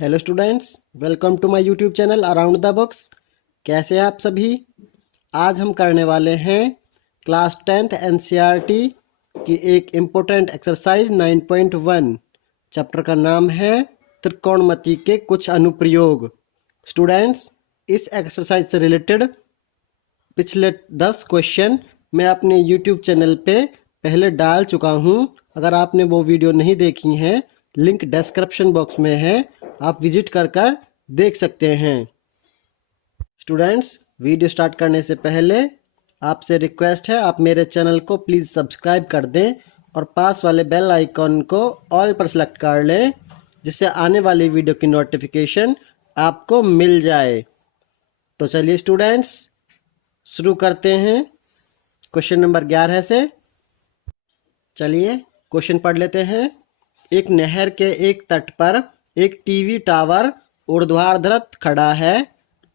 Hello students, welcome to my YouTube channel around the books. कैसे हैं आप सभी। आज हम करने वाले हैं क्लास 10th एनसीईआरटी की एक इम्पोर्टेंट एक्सरसाइज 9.1। चैप्टर का नाम है त्रिकोणमिति के कुछ अनुप्रयोग। स्टूडेंट्स, इस एक्सरसाइज से रिलेटेड पिछले 10 क्वेश्चन मैं अपने यूट्यूब चैनल पे पहले डाल चुका हूँ। अगर आपने वो वीडियो नहीं देखी हैं, लिंक डिस्क्रिप्शन बॉक्स में है, आप विजिट कर कर देख सकते हैं। स्टूडेंट्स, वीडियो स्टार्ट करने से पहले आपसे रिक्वेस्ट है, आप मेरे चैनल को प्लीज़ सब्सक्राइब कर दें और पास वाले बेल आइकॉन को ऑल पर सेलेक्ट कर लें, जिससे आने वाली वीडियो की नोटिफिकेशन आपको मिल जाए। तो चलिए स्टूडेंट्स, शुरू करते हैं क्वेश्चन नंबर 11 से। चलिए क्वेश्चन पढ़ लेते हैं। एक नहर के एक तट पर एक टीवी टावर ऊर्ध्वाधर खड़ा है।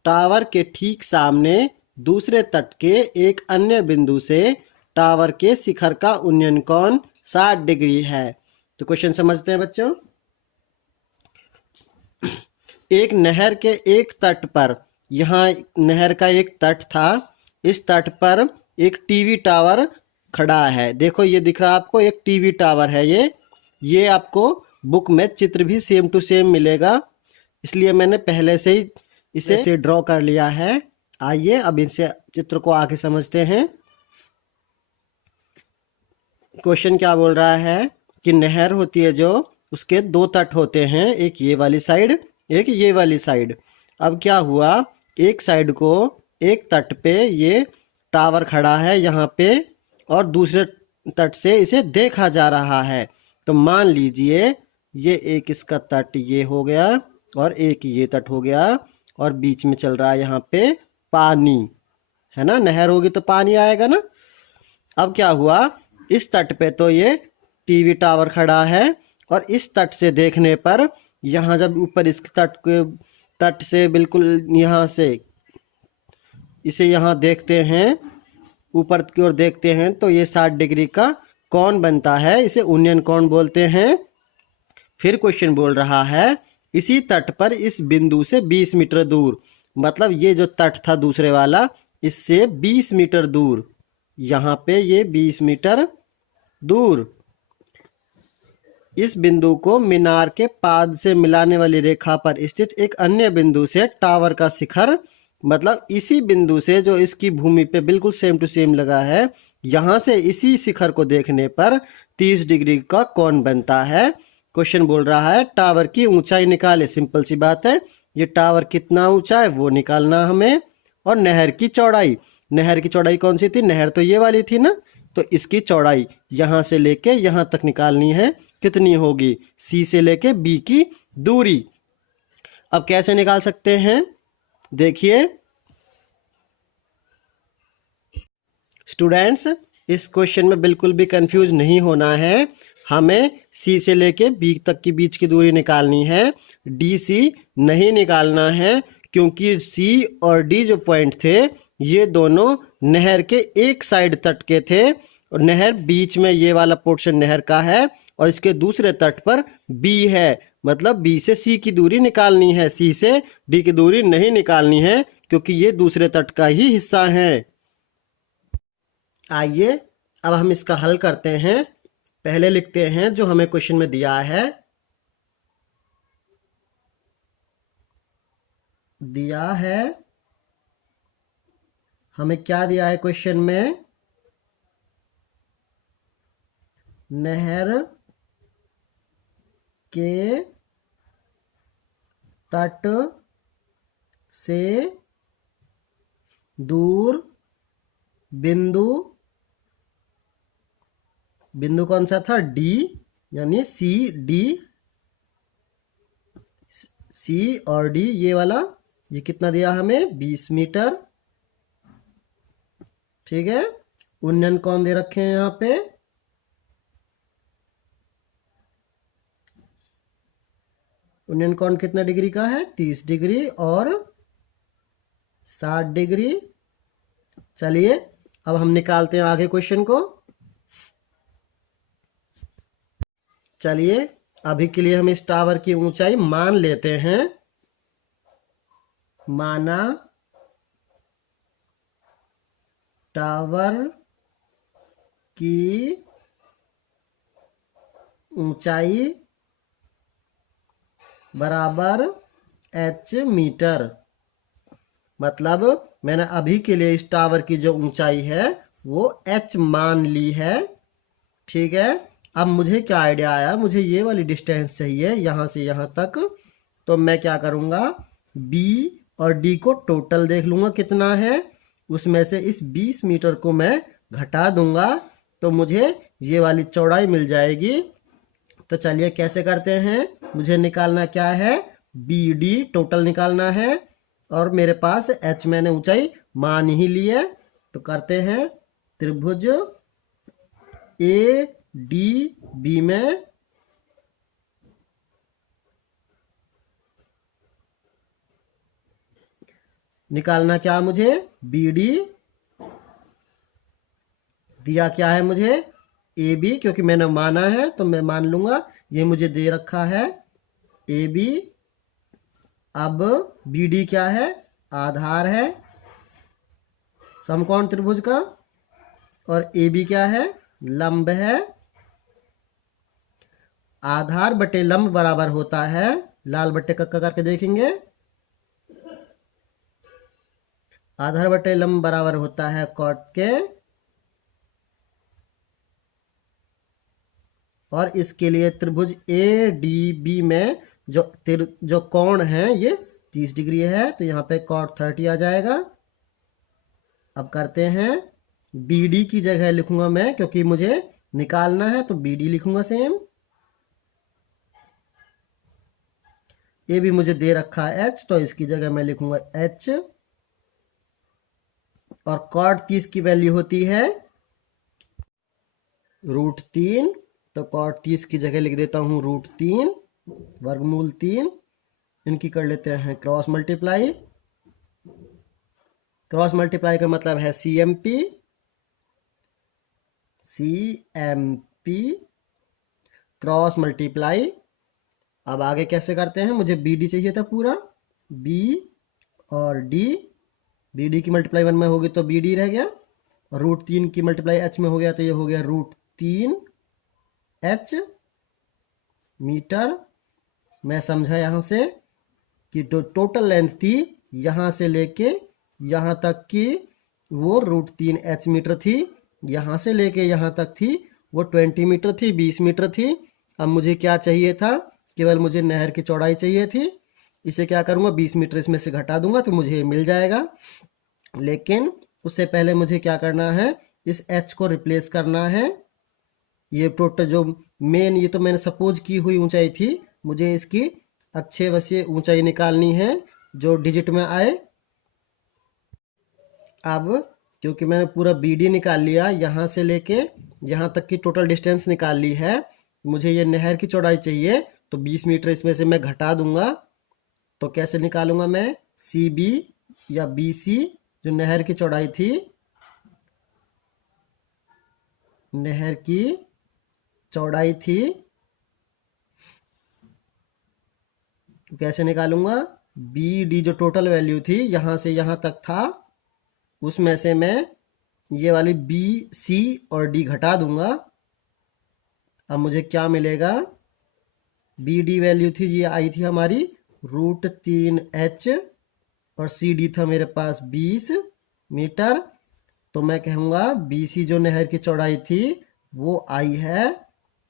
टावर के ठीक सामने दूसरे तट के एक अन्य बिंदु से टावर के शिखर का उन्नयन कोण 60 डिग्री है। तो क्वेश्चन समझते हैं बच्चों। एक नहर के एक तट पर, यहाँ नहर का एक तट था, इस तट पर एक टीवी टावर खड़ा है। देखो ये दिख रहा है आपको, एक टीवी टावर है। ये आपको बुक में चित्र भी सेम टू सेम मिलेगा, इसलिए मैंने पहले से ही इसे ड्रॉ कर लिया है। आइए अब इसे चित्र को आगे समझते हैं। क्वेश्चन क्या बोल रहा है कि नहर होती है जो, उसके दो तट होते हैं, एक ये वाली साइड, एक ये वाली साइड। अब क्या हुआ, एक साइड को, एक तट पे ये टावर खड़ा है यहाँ पे, और दूसरे तट से इसे देखा जा रहा है। तो मान लीजिए ये एक इसका तट ये हो गया और एक ये तट हो गया, और बीच में चल रहा है यहाँ पे पानी, है ना। नहर होगी तो पानी आएगा ना। अब क्या हुआ, इस तट पे तो ये टीवी टावर खड़ा है, और इस तट से देखने पर, यहाँ जब ऊपर इस तट से बिल्कुल यहाँ से इसे यहाँ देखते हैं, ऊपर की ओर देखते हैं, तो ये 60 डिग्री का कोण बनता है। इसे उन्नयन कोण बोलते हैं। फिर क्वेश्चन बोल रहा है, इसी तट पर इस बिंदु से 20 मीटर दूर, मतलब ये जो तट था दूसरे वाला, इससे 20 मीटर दूर, यहाँ पे ये 20 मीटर दूर, इस बिंदु को मीनार के पाद से मिलाने वाली रेखा पर स्थित एक अन्य बिंदु से टावर का शिखर, मतलब इसी बिंदु से जो इसकी भूमि पे बिल्कुल सेम टू सेम लगा है, यहाँ से इसी शिखर को देखने पर 30 डिग्री का कोण बनता है। क्वेश्चन बोल रहा है टावर की ऊंचाई निकाले। सिंपल सी बात है, ये टावर कितना ऊंचा है वो निकालना हमें। और नहर की चौड़ाई, नहर की चौड़ाई कौन सी थी, नहर तो ये वाली थी ना, तो इसकी चौड़ाई यहाँ से लेके यहाँ तक निकालनी है। कितनी होगी, सी से लेके बी की दूरी। अब कैसे निकाल सकते हैं, देखिए स्टूडेंट्स, इस क्वेश्चन में बिल्कुल भी कंफ्यूज नहीं होना है। हमें सी से लेके बी तक की बीच की दूरी निकालनी है, डी सी नहीं निकालना है, क्योंकि सी और डी जो पॉइंट थे ये दोनों नहर के एक साइड तट के थे, और नहर बीच में ये वाला पोर्शन नहर का है, और इसके दूसरे तट पर बी है, मतलब बी से सी की दूरी निकालनी है, सी से डी की दूरी नहीं निकालनी है, क्योंकि ये दूसरे तट का ही हिस्सा है। आइए अब हम इसका हल करते हैं। पहले लिखते हैं जो हमें क्वेश्चन में दिया है। हमें क्या दिया है क्वेश्चन में, नहर के तट से दूर बिंदु कौन सा था, डी, यानी सी डी, सी और डी ये वाला, ये कितना दिया हमें, 20 मीटर। ठीक है, उन्नयन कोण दे रखे हैं यहाँ पे, उन्नयन कोण कितना डिग्री का है, 30 डिग्री और 60 डिग्री। चलिए अब हम निकालते हैं आगे क्वेश्चन को। चलिए अभी के लिए हम इस टावर की ऊंचाई मान लेते हैं। माना टावर की ऊंचाई बराबर h मीटर। मतलब मैंने अभी के लिए इस टावर की जो ऊंचाई है वो h मान ली है। ठीक है, अब मुझे क्या आइडिया आया, मुझे ये वाली डिस्टेंस चाहिए यहाँ से यहाँ तक। तो मैं क्या करूँगा, b और d को टोटल देख लूँगा कितना है, उसमें से इस 20 मीटर को मैं घटा दूंगा तो मुझे ये वाली चौड़ाई मिल जाएगी। तो चलिए कैसे करते हैं, मुझे निकालना क्या है, बी डी टोटल निकालना है और मेरे पास h मैंने ऊंचाई मान ही ली है। तो करते हैं त्रिभुज ए डी बी में निकालना क्या मुझे, बी डी दिया क्या है मुझे, ए बी, क्योंकि मैंने माना है तो मैं मान लूंगा, ये मुझे दे रखा है ए बी। अब बी डी क्या है, आधार है समकोण त्रिभुज का, और ए बी क्या है, लंब है। आधार बटे लंब बराबर होता है, लाल बट्टे कक्का करके देखेंगे, आधार बटे लंब बराबर होता है कॉट के। और इसके लिए त्रिभुज ए डी बी में जो कोण है ये 30 डिग्री है, तो यहाँ पे कॉट 30 आ जाएगा। अब करते हैं, बी डी की जगह लिखूंगा मैं, क्योंकि मुझे निकालना है तो बी डी लिखूंगा सेम। ये भी मुझे दे रखा है h, तो इसकी जगह मैं लिखूंगा h। और कॉट 30 की वैल्यू होती है √3, तो कॉट 30 की जगह लिख देता हूं √3 वर्गमूल 3। इनकी कर लेते हैं क्रॉस मल्टीप्लाई। क्रॉस मल्टीप्लाई का मतलब है CMP। CMP cross multiply. अब आगे कैसे करते हैं, मुझे BD चाहिए था पूरा, B और D, BD की मल्टीप्लाई 1 में होगी तो BD रह गया, और √3 की मल्टीप्लाई h में हो गया तो ये हो गया √3h मीटर। मैं समझा यहाँ से कि टोटल लेंथ थी यहाँ से लेके यहाँ तक की वो √3h मीटर थी, यहाँ से लेके यहाँ तक थी वो 20 मीटर थी, 20 मीटर थी। अब मुझे क्या चाहिए था, केवल मुझे नहर की चौड़ाई चाहिए थी। इसे क्या करूँगा, 20 मीटर इसमें से घटा दूंगा तो मुझे मिल जाएगा। लेकिन उससे पहले मुझे क्या करना है, इस h को रिप्लेस करना है। ये टोटल जो मेन, ये तो मैंने सपोज की हुई ऊंचाई थी, मुझे इसकी अच्छे वैसे ऊंचाई निकालनी है जो डिजिट में आए। अब क्योंकि मैंने पूरा BD निकाल लिया, यहाँ से लेके यहाँ तक की टोटल डिस्टेंस निकाल ली है, मुझे ये नहर की चौड़ाई चाहिए तो 20 मीटर इसमें से मैं घटा दूंगा। तो कैसे निकालूंगा मैं, CB या BC जो नहर की चौड़ाई थी, नहर की चौड़ाई थी, तो कैसे निकालूंगा, BD जो टोटल वैल्यू थी यहाँ से यहाँ तक था, उसमें से मैं ये वाली BC और D घटा दूंगा। अब मुझे क्या मिलेगा, BD वैल्यू थी, ये आई थी हमारी √3h और CD था मेरे पास 20 मीटर। तो मैं कहूँगा BC जो नहर की चौड़ाई थी वो आई है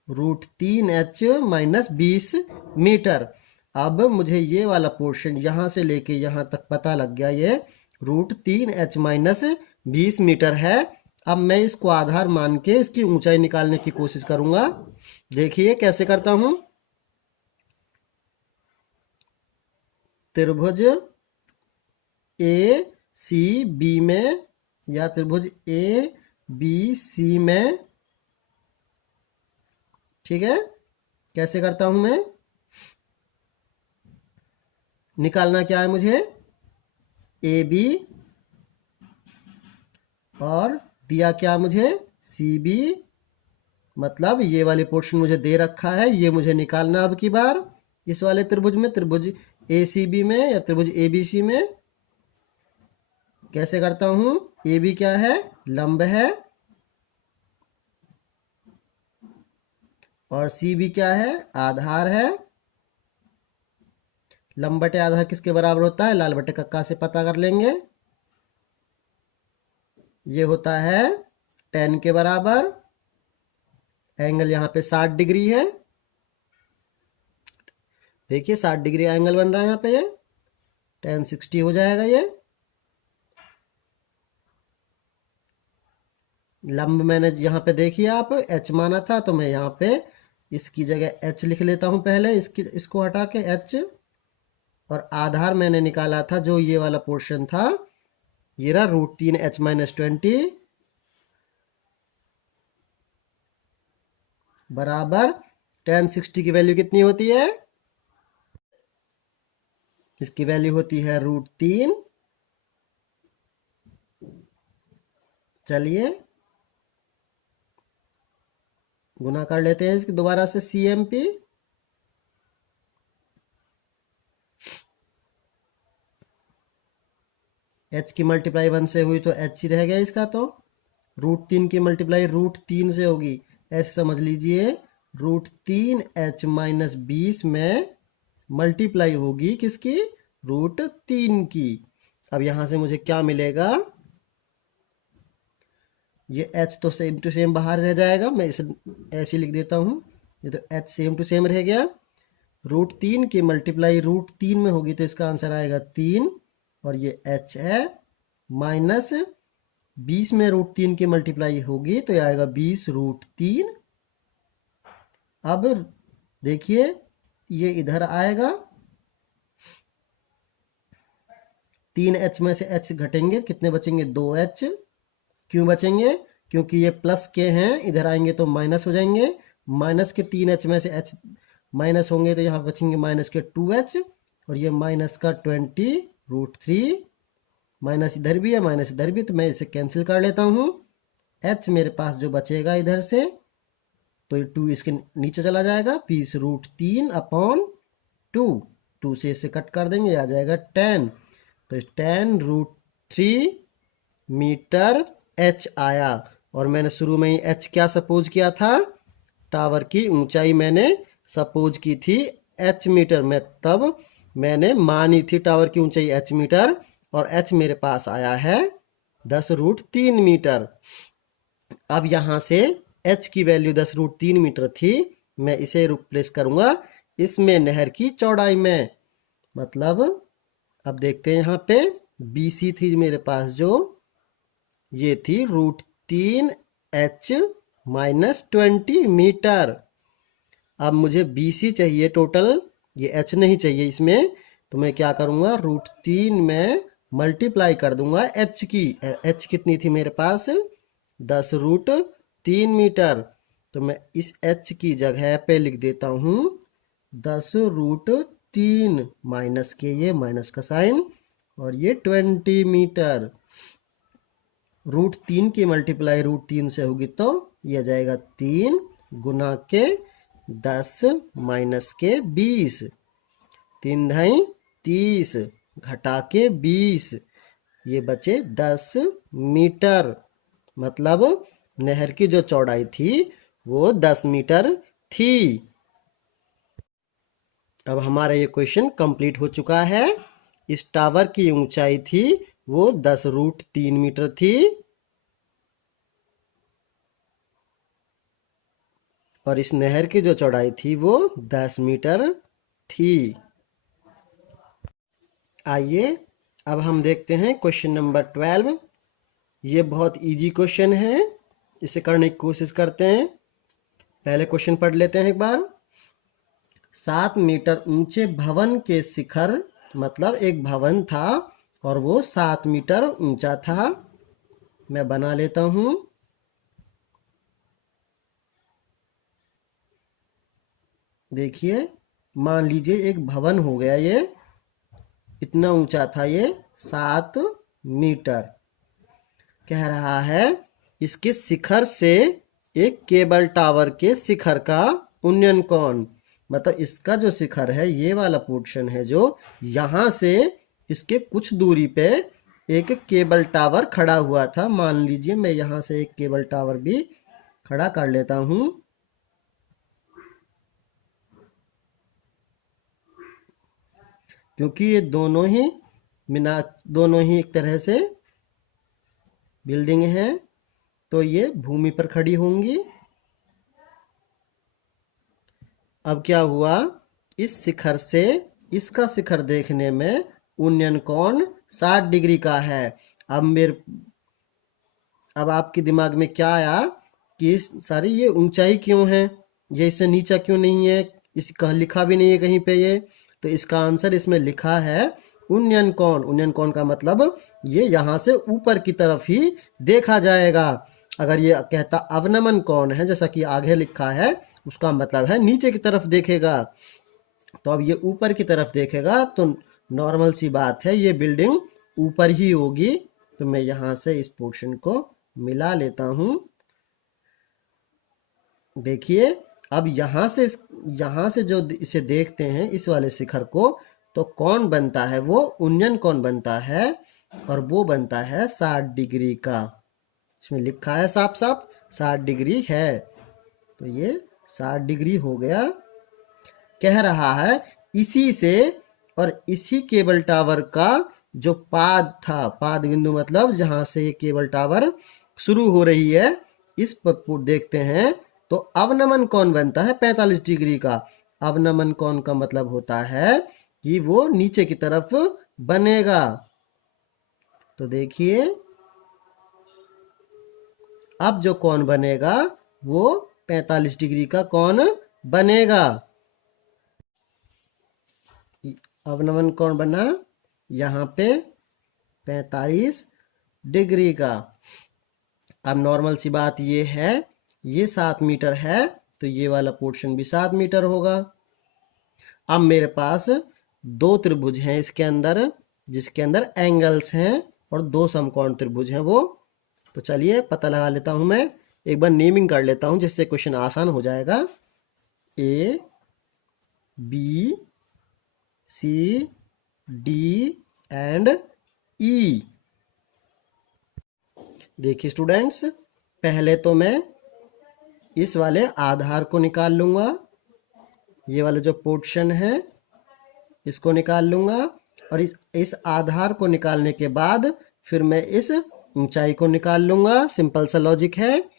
√3h - 20 मीटर। अब मुझे ये वाला पोर्शन यहाँ से लेके यहाँ तक पता लग गया, ये √3h - 20 मीटर है। अब मैं इसको आधार मान के इसकी ऊंचाई निकालने की कोशिश करूंगा। देखिए कैसे करता हूं, त्रिभुज ACB में या त्रिभुज ABC में, ठीक है, कैसे करता हूं मैं, निकालना क्या है मुझे, AB और दिया क्या मुझे, CB मतलब ये वाले पोर्शन मुझे दे रखा है, ये मुझे निकालना अब की बार इस वाले त्रिभुज में, त्रिभुज ACB में या त्रिभुज ABC में। कैसे करता हूं? AB क्या है? लंब है, और CB क्या है? आधार है। लंब बटे आधार किसके बराबर होता है? लाल बटे कक्का से पता कर लेंगे। ये होता है 10 के बराबर। एंगल यहाँ पे 60 डिग्री है। देखिए 60 डिग्री एंगल बन रहा है यहाँ पे, ये 1060 हो जाएगा। ये लंब मैंने यहाँ पे देखिए आप h माना था, तो मैं यहाँ पे इसकी जगह h लिख लेता हूँ पहले, इसको हटा के h। और आधार मैंने निकाला था जो ये वाला पोर्शन था, ये रहा √3h - 20 बराबर 1060 की वैल्यू कितनी होती है? इसकी वैल्यू होती है √3। चलिए गुना कर लेते हैं इसकी दोबारा से CMP। h की मल्टीप्लाई 1 से हुई तो h ही रह गया इसका, तो √3 की मल्टीप्लाई √3 से होगी। ऐसे समझ लीजिए √3h - 20 में मल्टीप्लाई होगी किसकी? √3 की। अब यहां से मुझे क्या मिलेगा? ये h तो सेम टू सेम बाहर रह जाएगा, मैं इसे ऐसे लिख देता हूं। ये तो h सेम टू सेम रह गया। √3 की मल्टीप्लाई √3 में होगी तो इसका आंसर आएगा 3, और ये h है। माइनस 20 में √3 की मल्टीप्लाई होगी तो ये आएगा 20√3। अब देखिए ये इधर आएगा, 3h में से h घटेंगे, कितने बचेंगे? 2h। क्यों बचेंगे? क्योंकि ये प्लस के हैं, इधर आएंगे तो माइनस हो जाएंगे। माइनस के 3h में से h माइनस होंगे तो यहाँ बचेंगे माइनस के 2h, और ये माइनस का 20√3। माइनस इधर भी है, माइनस इधर भी, तो मैं इसे कैंसिल कर लेता हूँ। h मेरे पास जो बचेगा इधर से, तो ये 2 इसके नीचे चला जाएगा, 20√3/2। 2 से इसे कट कर देंगे, आ जाएगा 10। तो 10√3 मीटर h आया। और मैंने शुरू में ही h क्या सपोज किया था? टावर की ऊंचाई मैंने सपोज की थी h मीटर में, तब मैंने मानी थी टावर की ऊंचाई h मीटर, और h मेरे पास आया है 10√3 मीटर। अब यहां से h की वैल्यू 10√3 मीटर थी, मैं इसे रिप्लेस करूंगा इसमें नहर की चौड़ाई में। मतलब अब देखते हैं यहाँ पे BC थी मेरे पास, जो ये थी √3h - 20 मीटर। अब मुझे BC चाहिए टोटल, ये h नहीं चाहिए इसमें, तो मैं क्या करूंगा? √3 में मल्टीप्लाई कर दूंगा h की। h कितनी थी मेरे पास? 10√3 मीटर। तो मैं इस h की जगह पे लिख देता हूं 10√3 माइनस के ये माइनस का साइन, और ये 20 मीटर। √3 की मल्टीप्लाई √3 से होगी तो ये जाएगा 3 गुना के 10 माइनस के 20, 3 × 30 घटा के 20, ये बचे 10 मीटर। मतलब नहर की जो चौड़ाई थी वो 10 मीटर थी। अब हमारा ये क्वेश्चन कंप्लीट हो चुका है। इस टावर की ऊंचाई थी वो 10√3 मीटर थी, और इस नहर की जो चौड़ाई थी वो 10 मीटर थी। आइए अब हम देखते हैं क्वेश्चन नंबर 12। ये बहुत इजी क्वेश्चन है, इसे करने की कोशिश करते हैं। पहले क्वेश्चन पढ़ लेते हैं एक बार। 7 मीटर ऊंचे भवन के शिखर, मतलब एक भवन था और वो 7 मीटर ऊंचा था। मैं बना लेता हूं। देखिए मान लीजिए एक भवन हो गया, ये इतना ऊंचा था, ये 7 मीटर। कह रहा है इसके शिखर से एक केबल टावर के शिखर का उन्नयन कोण, मतलब इसका जो शिखर है, ये वाला पोर्शन है जो यहाँ से इसके कुछ दूरी पे एक केबल टावर खड़ा हुआ था। मान लीजिए मैं यहाँ से एक केबल टावर भी खड़ा कर लेता हूँ। क्योंकि ये दोनों ही एक तरह से बिल्डिंग है, तो ये भूमि पर खड़ी होंगी। अब क्या हुआ, इस शिखर से इसका शिखर देखने में उन्नयन कोण 60 डिग्री का है। अब आपके दिमाग में क्या आया कि सारी ये ऊंचाई क्यों है, ये इससे नीचा क्यों नहीं है, इसका लिखा भी नहीं है कहीं पे ये। तो इसका आंसर इसमें लिखा है उन्नयन कोण। उन्नयन कोण का मतलब ये यहाँ से ऊपर की तरफ ही देखा जाएगा। अगर ये कहता अवनमन कोण है, जैसा कि आगे लिखा है, उसका मतलब है नीचे की तरफ देखेगा। तो अब ये ऊपर की तरफ देखेगा तो नॉर्मल सी बात है, ये बिल्डिंग ऊपर ही होगी। तो मैं यहाँ से इस पोर्शन को मिला लेता हूँ। देखिए, अब यहाँ से जो इसे देखते हैं, इस वाले शिखर को, तो कौन बनता है, वो उन्नयन कौन बनता है, और वो बनता है 60 डिग्री का। इसमें लिखा है साफ साफ 60 डिग्री है, तो ये 60 डिग्री हो गया। कह रहा है इसी से और इसी केबल टावर का जो पाद था, पाद बिंदु मतलब जहां से ये केबल टावर शुरू हो रही है, इस पर देखते हैं तो अवनमन कोण बनता है 45 डिग्री का। अवनमन कोण का मतलब होता है कि वो नीचे की तरफ बनेगा। तो देखिए, अब जो कोण बनेगा वो 45 डिग्री का कोण बनेगा। अवनमन कोण बना यहाँ पे 45 डिग्री का। अब नॉर्मल सी बात ये है, ये 7 मीटर है, तो ये वाला पोर्शन भी 7 मीटर होगा। अब मेरे पास दो त्रिभुज हैं इसके अंदर, जिसके अंदर एंगल्स हैं, और दो समकोण त्रिभुज हैं वो। तो चलिए पता लगा लेता हूं, मैं एक बार नेमिंग कर लेता हूं जिससे क्वेश्चन आसान हो जाएगा। A B C D and E. देखिए स्टूडेंट्स, पहले तो मैं इस वाले आधार को निकाल लूंगा, ये वाला जो पोर्शन है इसको निकाल लूंगा, और इस आधार को निकालने के बाद फिर मैं इस ऊंचाई को निकाल लूंगा। सिंपल सा लॉजिक है।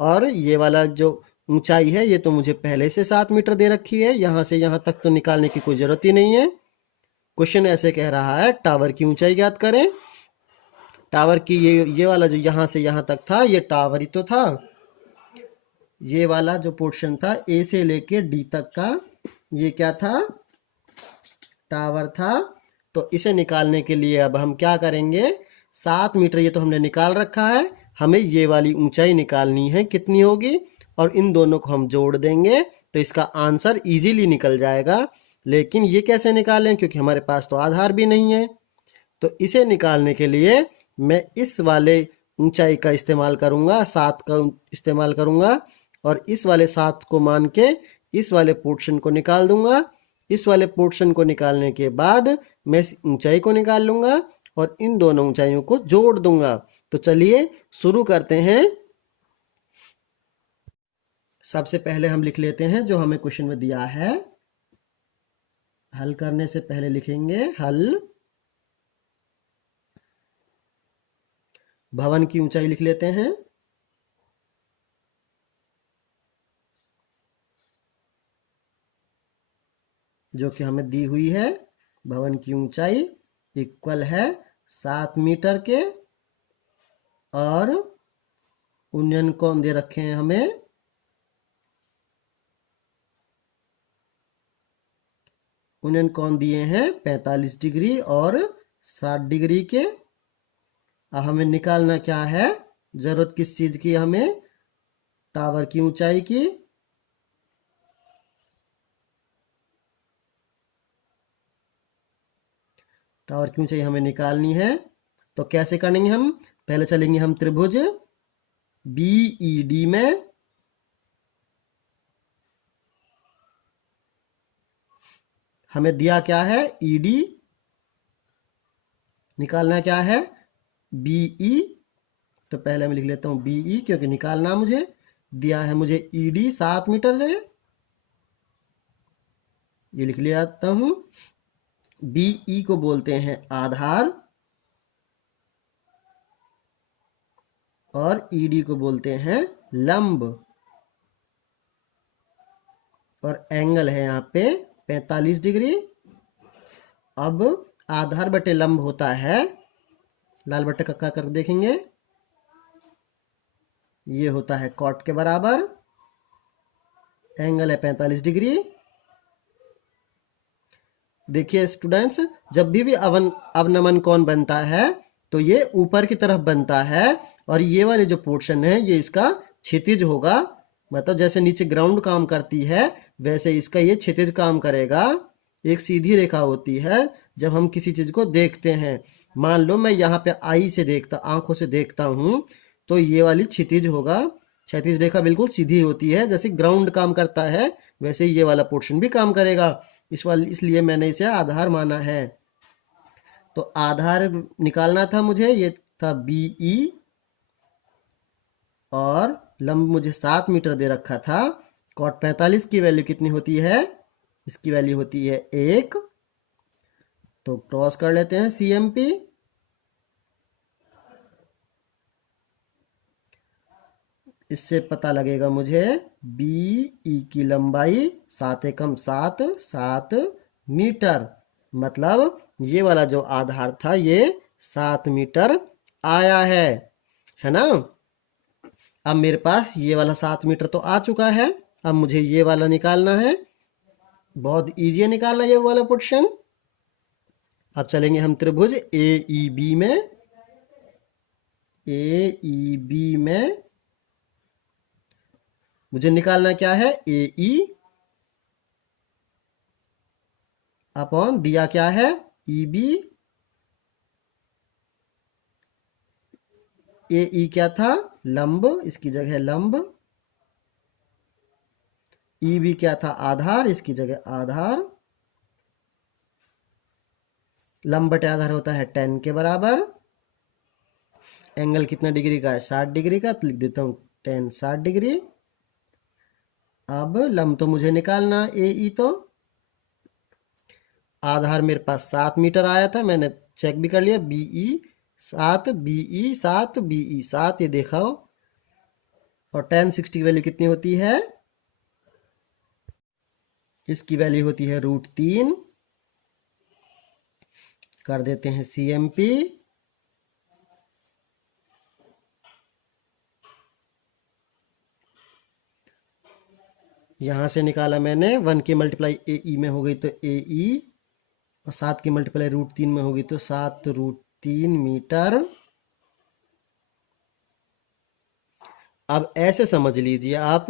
और ये वाला जो ऊंचाई है, ये तो मुझे पहले से 7 मीटर दे रखी है, यहाँ से यहाँ तक तो निकालने की कोई जरूरत ही नहीं है। क्वेश्चन ऐसे कह रहा है टावर की ऊंचाई ज्ञात करें। टावर की ये वाला जो यहाँ से यहाँ तक था, ये टावर ही तो था। ये वाला जो पोर्शन था ए से लेके डी तक का, ये क्या था, टावर था। तो इसे निकालने के लिए अब हम क्या करेंगे, 7 मीटर ये तो हमने निकाल रखा है, हमें ये वाली ऊंचाई निकालनी है कितनी होगी, और इन दोनों को हम जोड़ देंगे तो इसका आंसर इजीली निकल जाएगा। लेकिन ये कैसे निकालें, क्योंकि हमारे पास तो आधार भी नहीं है। तो इसे निकालने के लिए मैं इस वाले ऊंचाई का इस्तेमाल करूंगा, 7 का इस्तेमाल करूंगा, और इस वाले 7 को मान के इस वाले पोर्शन को निकाल दूंगा। इस वाले पोर्शन को निकालने के बाद मैं इस ऊंचाई को निकाल लूंगा और इन दोनों ऊंचाइयों को जोड़ दूंगा। तो चलिए शुरू करते हैं। सबसे पहले हम लिख लेते हैं जो हमें क्वेश्चन में दिया है। हल करने से पहले लिखेंगे हल। भवन की ऊंचाई लिख लेते हैं। जो कि हमें दी हुई है। भवन की ऊंचाई इक्वल है 7 मीटर के, और उन्नयन कोण दे रखे हैं हमें उन्नयन कोण दिए हैं 45 डिग्री और 60 डिग्री के। अब हमें निकालना क्या है, जरूरत किस चीज की, हमें टावर की ऊंचाई की। टावर की ऊंचाई हमें निकालनी है। तो कैसे करेंगे हम, पहले चलेंगे हम त्रिभुज BED में, हमें दिया क्या है, ईडी, निकालना क्या है, बीई। तो पहले मैं लिख लेता हूँ बीई, क्योंकि निकालना मुझे दिया है, मुझे ईडी 7 मीटर जो है, ये लिख लेता हूँ। बीई को बोलते हैं आधार और ईडी को बोलते हैं लंब, और एंगल है यहाँ पे 45 डिग्री। अब आधार बटे लंब होता है, लाल बटे कक्का कर देखेंगे, ये होता है कॉट के बराबर, एंगल है 45 डिग्री। देखिए स्टूडेंट्स, जब भी अवनमन कोण बनता है तो ये ऊपर की तरफ बनता है, और ये वाले जो पोर्शन है ये इसका क्षैतिज होगा। मतलब जैसे नीचे ग्राउंड काम करती है वैसे इसका ये क्षैतिज काम करेगा। एक सीधी रेखा होती है जब हम किसी चीज को देखते हैं, मान लो मैं यहाँ पे आई से देखता, आंखों से देखता हूँ, तो ये वाली क्षैतिज होगा। क्षैतिज रेखा बिल्कुल सीधी होती है, जैसे ग्राउंड काम करता है वैसे ये वाला पोर्शन भी काम करेगा। इसलिए मैंने इसे आधार माना है। तो आधार निकालना था मुझे, ये था बीई, और लंब मुझे 7 मीटर दे रखा था। कॉट 45 की वैल्यू कितनी होती है, इसकी वैल्यू होती है 1। तो क्रॉस कर लेते हैं सीएमपी। इससे पता लगेगा मुझे बीई की लंबाई 7 एकम 7 मीटर। मतलब ये वाला जो आधार था ये 7 मीटर आया है ना। अब मेरे पास ये वाला 7 मीटर तो आ चुका है, अब मुझे ये वाला निकालना है। बहुत इजी है निकालना ये वाला पोर्शन। अब चलेंगे हम त्रिभुज AEB में। AEB में मुझे निकालना क्या है, AE अपॉन दिया क्या है, EB। AE क्या था, लंब, इसकी जगह लंब। EB क्या था, आधार, इसकी जगह आधार। लंब बटे आधार होता है 10 के बराबर। एंगल कितना डिग्री का है, 60 डिग्री का, तो लिख देता हूँ 10 60 डिग्री। अब लंब तो मुझे निकालना, AE। तो आधार मेरे पास 7 मीटर आया था, मैंने चेक भी कर लिया, BE 7, BE 7, BE 7 ये देखा हो। और 10 60 की वैल्यू कितनी होती है, इसकी वैल्यू होती है √3। कर देते हैं CMP। यहां से निकाला मैंने, 1 की मल्टीप्लाई AE में हो गई तो AE, और 7 की मल्टीप्लाई √3 में होगी तो 7√3 मीटर। अब ऐसे समझ लीजिए आप,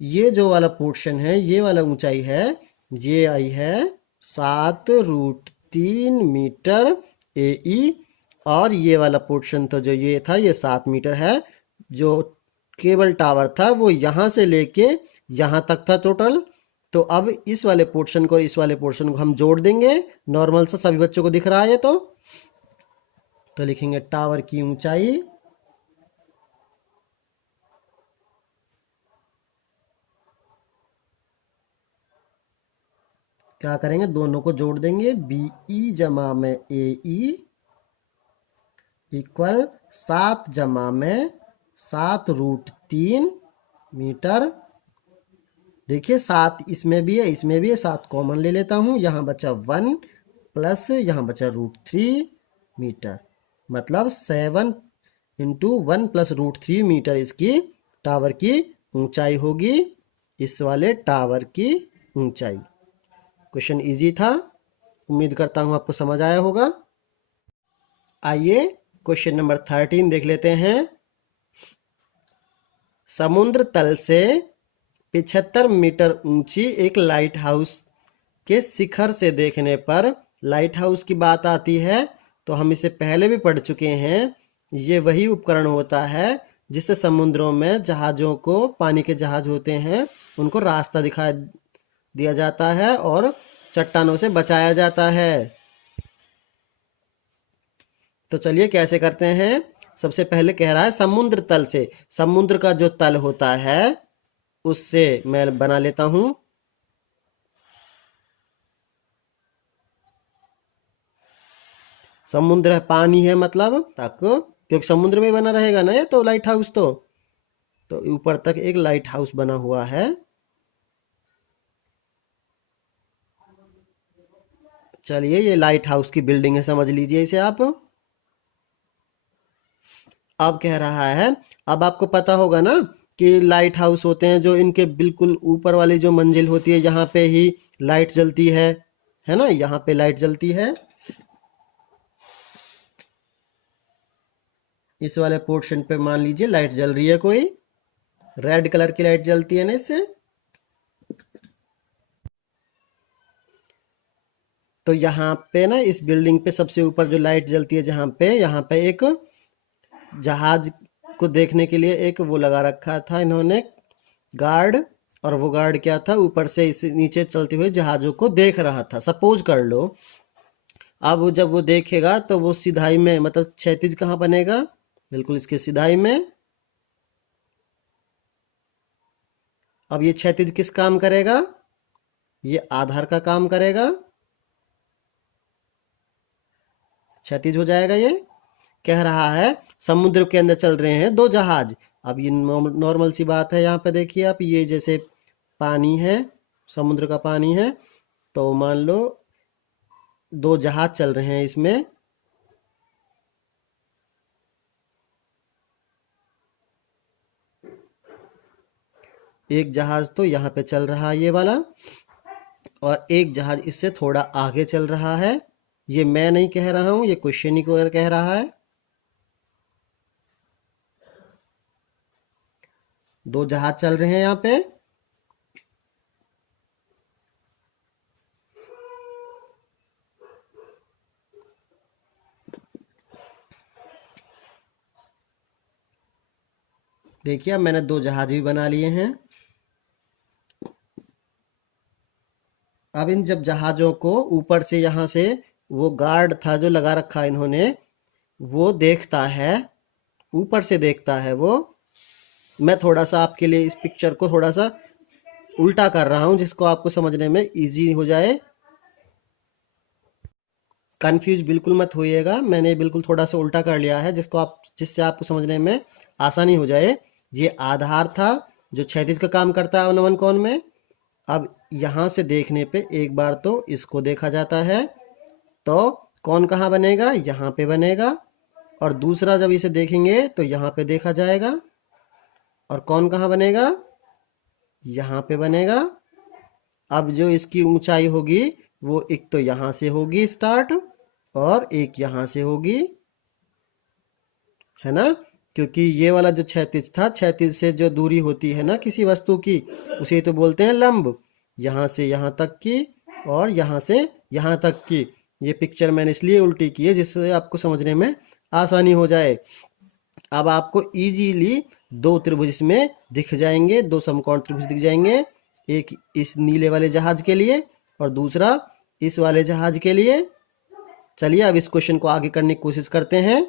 ये जो वाला पोर्शन है, ये वाला ऊंचाई है, ये आई है 7√3 मीटर AE, और ये वाला पोर्शन तो जो ये था ये 7 मीटर है। जो केबल टावर था वो यहां से लेके यहां तक था टोटल। तो अब इस वाले पोर्शन को इस वाले पोर्शन को हम जोड़ देंगे, नॉर्मल से सभी बच्चों को दिख रहा है। तो लिखेंगे टावर की ऊंचाई क्या करेंगे, दोनों को जोड़ देंगे, BE जमा में AE इक्वल 7 जमा में 7√3 मीटर। देखिए 7 इसमें भी है, इसमें भी है, 7 कॉमन ले लेता हूं, यहां बचा 1 प्लस यहां बचा √3 मीटर। मतलब 7 इंटू 1 प्लस √3 मीटर इसकी टावर की ऊंचाई होगी, इस वाले टावर की ऊंचाई। क्वेश्चन इजी था, उम्मीद करता हूं आपको समझ आया होगा। आइए क्वेश्चन नंबर 13 देख लेते हैं। समुद्र तल से 75 मीटर ऊंची एक लाइट हाउस के शिखर से देखने पर, लाइट हाउस की बात आती है तो हम इसे पहले भी पढ़ चुके हैं। ये वही उपकरण होता है जिससे समुद्रों में जहाज़ों को, पानी के जहाज होते हैं, उनको रास्ता दिखा दिया जाता है और चट्टानों से बचाया जाता है। तो चलिए कैसे करते हैं। सबसे पहले कह रहा है समुद्र तल से, समुद्र का जो तल होता है उससे मैं बना लेता हूं। समुद्र है, पानी है, मतलब तक, क्योंकि समुद्र में बना रहेगा ना ये तो लाइट हाउस तो ऊपर तक एक लाइट हाउस बना हुआ है। चलिए ये लाइट हाउस की बिल्डिंग है, समझ लीजिए इसे आप। अब कह रहा है, अब आपको पता होगा ना कि लाइट हाउस होते हैं जो इनके बिल्कुल ऊपर वाली जो मंजिल होती है यहाँ पे ही लाइट जलती है ना, यहाँ पे लाइट जलती है। इस वाले पोर्शन पे मान लीजिए लाइट जल रही है, कोई रेड कलर की लाइट जलती है ना इससे। तो यहाँ पे ना इस बिल्डिंग पे सबसे ऊपर जो लाइट जलती है जहाँ पे, यहाँ पे एक जहाज को देखने के लिए एक वो लगा रखा था इन्होंने, गार्ड। और वो गार्ड क्या था, ऊपर से इस नीचे चलते हुए जहाजों को देख रहा था, सपोज कर लो। अब वो जब वो देखेगा तो वो सिधाई में, मतलब क्षैतिज कहाँ बनेगा, बिल्कुल इसके सिधाई में। अब ये क्षैतिज किस काम करेगा, ये आधार का काम करेगा, क्षैतिज हो जाएगा ये। कह रहा है समुद्र के अंदर चल रहे हैं दो जहाज। अब ये नॉर्मल सी बात है, यहाँ पे देखिए आप, ये जैसे पानी है, समुद्र का पानी है, तो मान लो दो जहाज चल रहे हैं इसमें। एक जहाज तो यहाँ पे चल रहा है ये वाला, और एक जहाज इससे थोड़ा आगे चल रहा है। ये मैं नहीं कह रहा हूं, ये क्वेश्चन ही को कह रहा है। दो जहाज चल रहे हैं यहाँ पे। देखिए अब मैंने दो जहाज भी बना लिए हैं। अब इन जब जहाजों को ऊपर से यहाँ से वो गार्ड था जो लगा रखा इन्होंने, वो देखता है, ऊपर से देखता है वो। मैं थोड़ा सा आपके लिए इस पिक्चर को थोड़ा सा उल्टा कर रहा हूं जिसको आपको समझने में इजी हो जाए। कंफ्यूज बिल्कुल मत होइएगा, मैंने बिल्कुल थोड़ा सा उल्टा कर लिया है जिससे आपको समझने में आसानी हो जाए। ये आधार था जो क्षैतिज का काम करता है अवनमन कोण में। अब यहाँ से देखने पे एक बार तो इसको देखा जाता है, तो कौन कहाँ बनेगा, यहाँ पे बनेगा। और दूसरा जब इसे देखेंगे तो यहाँ पे देखा जाएगा, और कौन कहाँ बनेगा, यहाँ पे बनेगा। अब जो इसकी ऊंचाई होगी वो एक तो यहाँ से होगी स्टार्ट, और एक यहाँ से होगी, है ना। क्योंकि ये वाला जो क्षैतिज था, क्षैतिज से जो दूरी होती है ना किसी वस्तु की, उसे तो बोलते हैं लंब। यहाँ से यहाँ तक की और यहाँ से यहाँ तक की। ये पिक्चर मैंने इसलिए उल्टी की है जिससे आपको समझने में आसानी हो जाए। अब आपको इजीली दो त्रिभुज इसमें दिख जाएंगे, दो समकोण त्रिभुज दिख जाएंगे। एक इस नीले वाले जहाज के लिए और दूसरा इस वाले जहाज के लिए। चलिए अब इस क्वेश्चन को आगे करने की कोशिश करते हैं।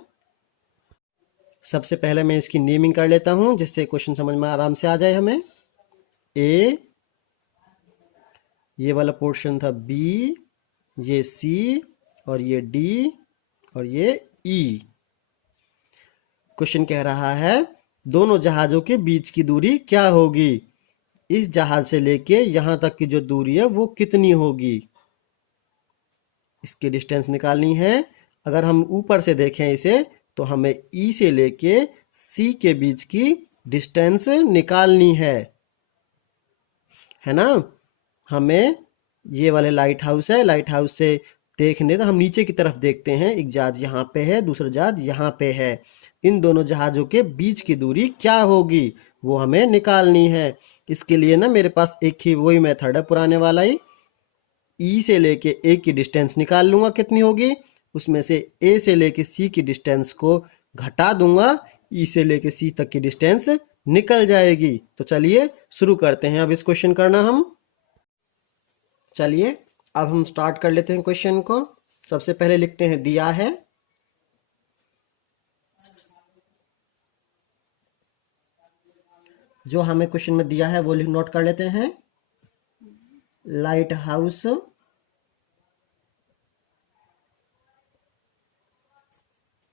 सबसे पहले मैं इसकी नेमिंग कर लेता हूं जिससे क्वेश्चन समझ में आराम से आ जाए हमें। ए, ये वाला पोर्शन था बी, ये सी, और ये डी, और ये ई। क्वेश्चन कह रहा है दोनों जहाजों के बीच की दूरी क्या होगी, इस जहाज से लेके यहां तक की जो दूरी है वो कितनी होगी, इसकी डिस्टेंस निकालनी है। अगर हम ऊपर से देखें इसे तो हमें ई से लेके सी के बीच की डिस्टेंस निकालनी है ना। हमें ये वाले लाइट हाउस है, लाइट हाउस से देखने तो हम नीचे की तरफ देखते हैं, एक जहाज यहाँ पे है, दूसरा जहाज यहाँ पे है। इन दोनों जहाजों के बीच की दूरी क्या होगी वो हमें निकालनी है। इसके लिए ना मेरे पास एक ही वही मेथड है पुराने वाला ही। ई से लेके ए की डिस्टेंस निकाल लूंगा कितनी होगी, उसमें से ए से लेके सी की डिस्टेंस को घटा दूंगा, ई से लेके सी तक की डिस्टेंस निकल जाएगी। तो चलिए शुरू करते हैं अब इस क्वेश्चन करना हम। चलिए अब हम स्टार्ट कर लेते हैं क्वेश्चन को। सबसे पहले लिखते हैं दिया है। जो हमें क्वेश्चन में दिया है वो नोट कर लेते हैं। लाइट हाउस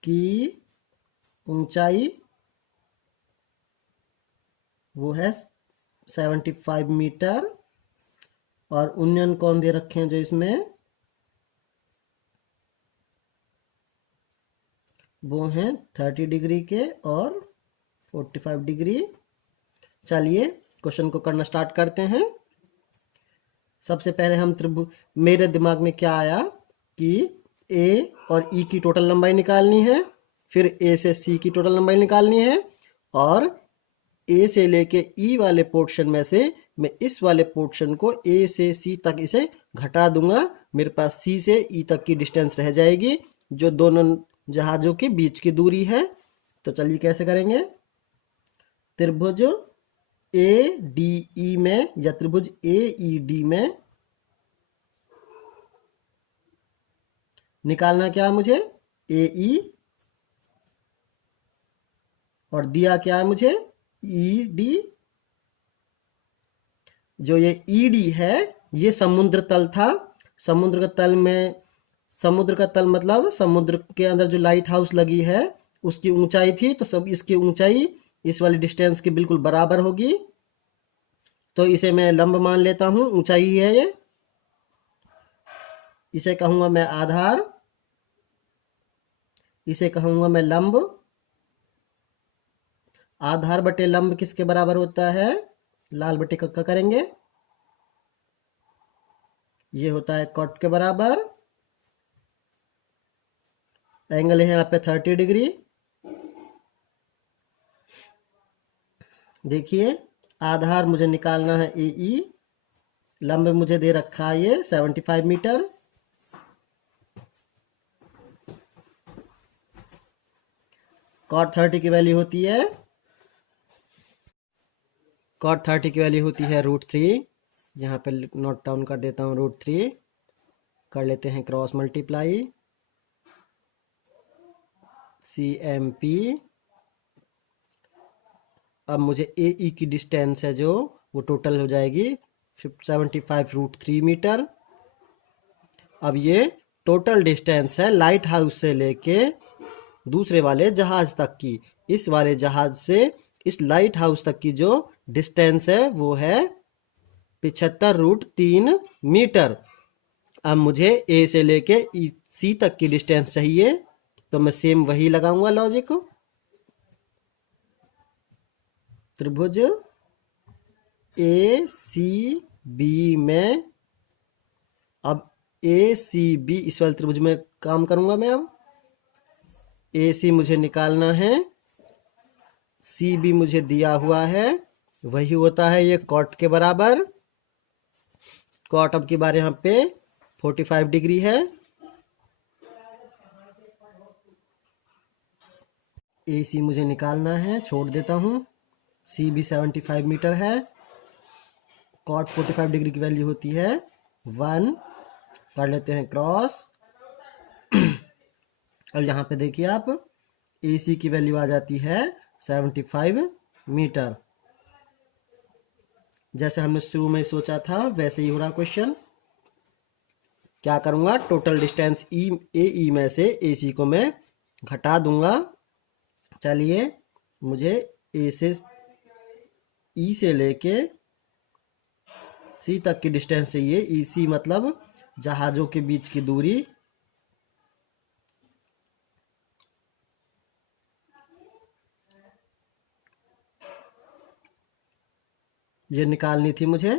की ऊंचाई वो है 75 मीटर, और उन्नयन कोण दे रखे हैं जो इसमें वो हैं 30 डिग्री के और 45 डिग्री। चलिए क्वेश्चन को करना स्टार्ट करते हैं। सबसे पहले हम मेरे दिमाग में क्या आया कि ए और ई की टोटल लंबाई निकालनी है, फिर ए से सी की टोटल लंबाई निकालनी है, और ए से लेके ई वाले पोर्शन में से मैं इस वाले पोर्शन को ए से सी तक इसे घटा दूंगा। मेरे पास सी से ई तक की डिस्टेंस रह जाएगी जो दोनों जहाजों के बीच की दूरी है। तो चलिए कैसे करेंगे। त्रिभुज ए डी ई में या त्रिभुज ए ई डी में निकालना क्या है मुझे, ए ई, और दिया क्या है मुझे, ई डी। जो ये ई डी है ये समुद्र तल था। समुद्र का तल में, समुद्र का तल मतलब समुद्र के अंदर जो लाइट हाउस लगी है उसकी ऊंचाई थी। तो सब इसकी ऊंचाई इस वाली डिस्टेंस के बिल्कुल बराबर होगी। तो इसे मैं लंब मान लेता हूं, ऊंचाई ही है ये। इसे कहूंगा मैं आधार, इसे कहूंगा मैं लंब। आधार बटे लंब किसके बराबर होता है, लाल बटे कक्का करेंगे, ये होता है कॉट के बराबर। एंगल है यहाँ पे 30 डिग्री। देखिए आधार मुझे निकालना है ए ई, लंब मुझे दे रखा है ये 75 मीटर। कॉट 30 की वैल्यू होती है, कॉट 30 की वैल्यू होती है √3। यहाँ पे नोट डाउन कर देता हूँ √3। कर लेते हैं क्रॉस मल्टीप्लाई, CMP। अब मुझे ए ई की डिस्टेंस है जो वो टोटल हो जाएगी 75 √3 मीटर। अब ये टोटल डिस्टेंस है लाइट हाउस से लेके दूसरे वाले जहाज तक की। इस वाले जहाज से इस लाइट हाउस तक की जो डिस्टेंस है वो है 75 √3 मीटर। अब मुझे ए से लेके सी तक की डिस्टेंस चाहिए, तो मैं सेम वही लगाऊंगा लॉजिक। त्रिभुज ए सी बी में, अब ए सी बी इस वाले त्रिभुज में काम करूंगा मैं। अब ए सी मुझे निकालना है, सी बी मुझे दिया हुआ है, वही होता है ये कॉट के बराबर। कॉट अब की बार यहाँ पे 45 डिग्री है। ए सी मुझे निकालना है, छोड़ देता हूँ। सी भी 75 मीटर है। कॉट 45 डिग्री की वैल्यू होती है 1। कर लेते हैं क्रॉस। और यहाँ पे देखिए आप, ए सी की वैल्यू आ जाती है 75 मीटर। जैसे हमने शुरू में सोचा था वैसे ही हो रहा क्वेश्चन। क्या करूंगा, टोटल डिस्टेंस ए ई में से ए सी को मैं घटा दूंगा। चलिए मुझे ए से ई से लेके सी तक की डिस्टेंस चाहिए। ई सी मतलब जहाजों के बीच की दूरी। ये निकालनी थी मुझे,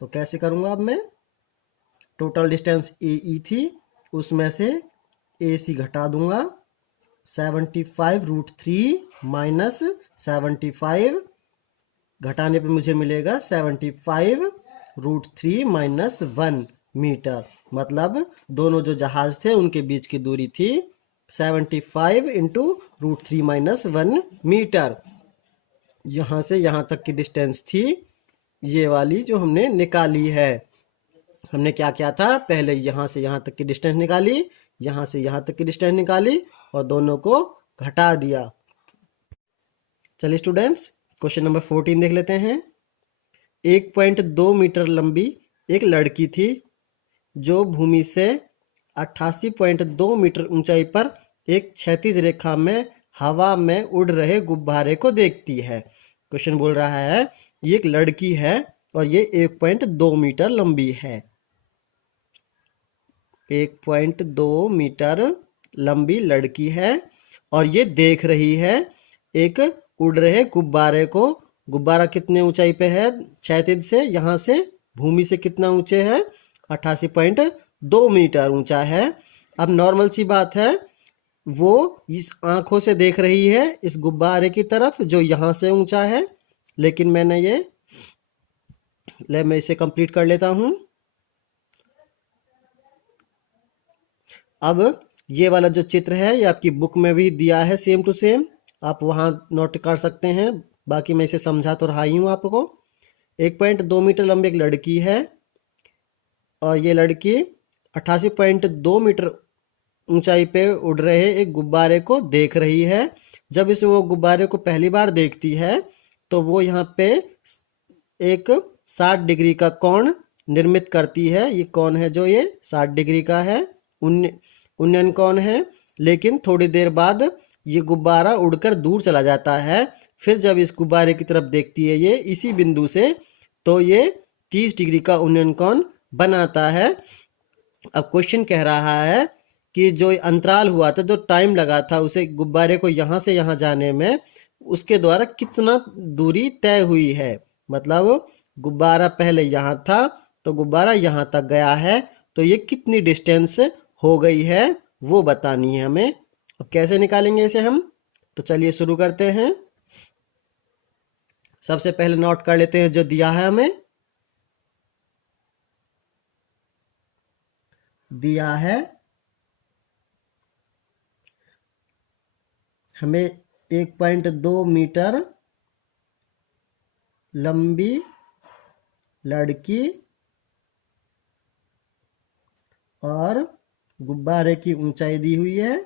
तो कैसे करूंगा अब मैं। टोटल डिस्टेंस ए ई थी, उसमें से ए सी घटा दूंगा। 75 √3 माइनस 75 घटाने पे मुझे मिलेगा 75 √3 माइनस 1 मीटर। मतलब दोनों जो जहाज थे उनके बीच की दूरी थी 75 इंटू √3 माइनस 1 मीटर। यहाँ से यहाँ तक की डिस्टेंस थी ये वाली जो हमने निकाली है। हमने क्या किया था, पहले यहाँ से यहाँ तक की डिस्टेंस निकाली, यहाँ से यहाँ तक की डिस्टेंस निकाली और दोनों को घटा दिया। चलिए स्टूडेंट्स, क्वेश्चन नंबर 14 देख लेते हैं। 1.2 मीटर लंबी एक लड़की थी जो भूमि से 88.2 मीटर ऊंचाई पर एक क्षैतिज रेखा में हवा में उड़ रहे गुब्बारे को देखती है। क्वेश्चन बोल रहा है ये एक लड़की है और ये 1.2 मीटर लंबी है। 1.2 मीटर लंबी लड़की है और ये देख रही है एक उड़ रहे गुब्बारे को। गुब्बारा कितने ऊंचाई पे है क्षैतिज से, यहाँ से भूमि से कितना ऊंचे है, 88.2 मीटर ऊंचा है। अब नॉर्मल सी बात है, वो इस आंखों से देख रही है इस गुब्बारे की तरफ जो यहाँ से ऊंचा है, लेकिन मैं इसे कंप्लीट कर लेता हूं। अब ये वाला जो चित्र है ये आपकी बुक में भी दिया है, सेम टू सेम, आप वहां नोट कर सकते हैं। बाकी मैं इसे समझा तो रहा ही हूं आपको। 1.2 मीटर लंबी एक लड़की है और ये लड़की 88.2 मीटर ऊंचाई पे उड़ रहे एक गुब्बारे को देख रही है। जब इसे वो गुब्बारे को पहली बार देखती है तो वो यहाँ पे एक 60 डिग्री का कोण निर्मित करती है। ये कोण है जो ये 60 डिग्री का है, उन्नयन कोण है। लेकिन थोड़ी देर बाद ये गुब्बारा उड़कर दूर चला जाता है। फिर जब इस गुब्बारे की तरफ देखती है ये इसी बिंदु से, तो ये 30 डिग्री का उन्नयन कोण बनाता है। अब क्वेश्चन कह रहा है कि जो अंतराल हुआ था, जो टाइम लगा था उसे गुब्बारे को यहाँ से यहाँ जाने में, उसके द्वारा कितना दूरी तय हुई है। मतलब गुब्बारा पहले यहाँ था तो गुब्बारा यहाँ तक गया है, तो ये कितनी डिस्टेंस हो गई है वो बतानी है हमें। अब कैसे निकालेंगे इसे हम, तो चलिए शुरू करते हैं। सबसे पहले नोट कर लेते हैं जो दिया है हमें। दिया है हमें 1.2 मीटर लंबी लड़की और गुब्बारे की ऊंचाई दी हुई है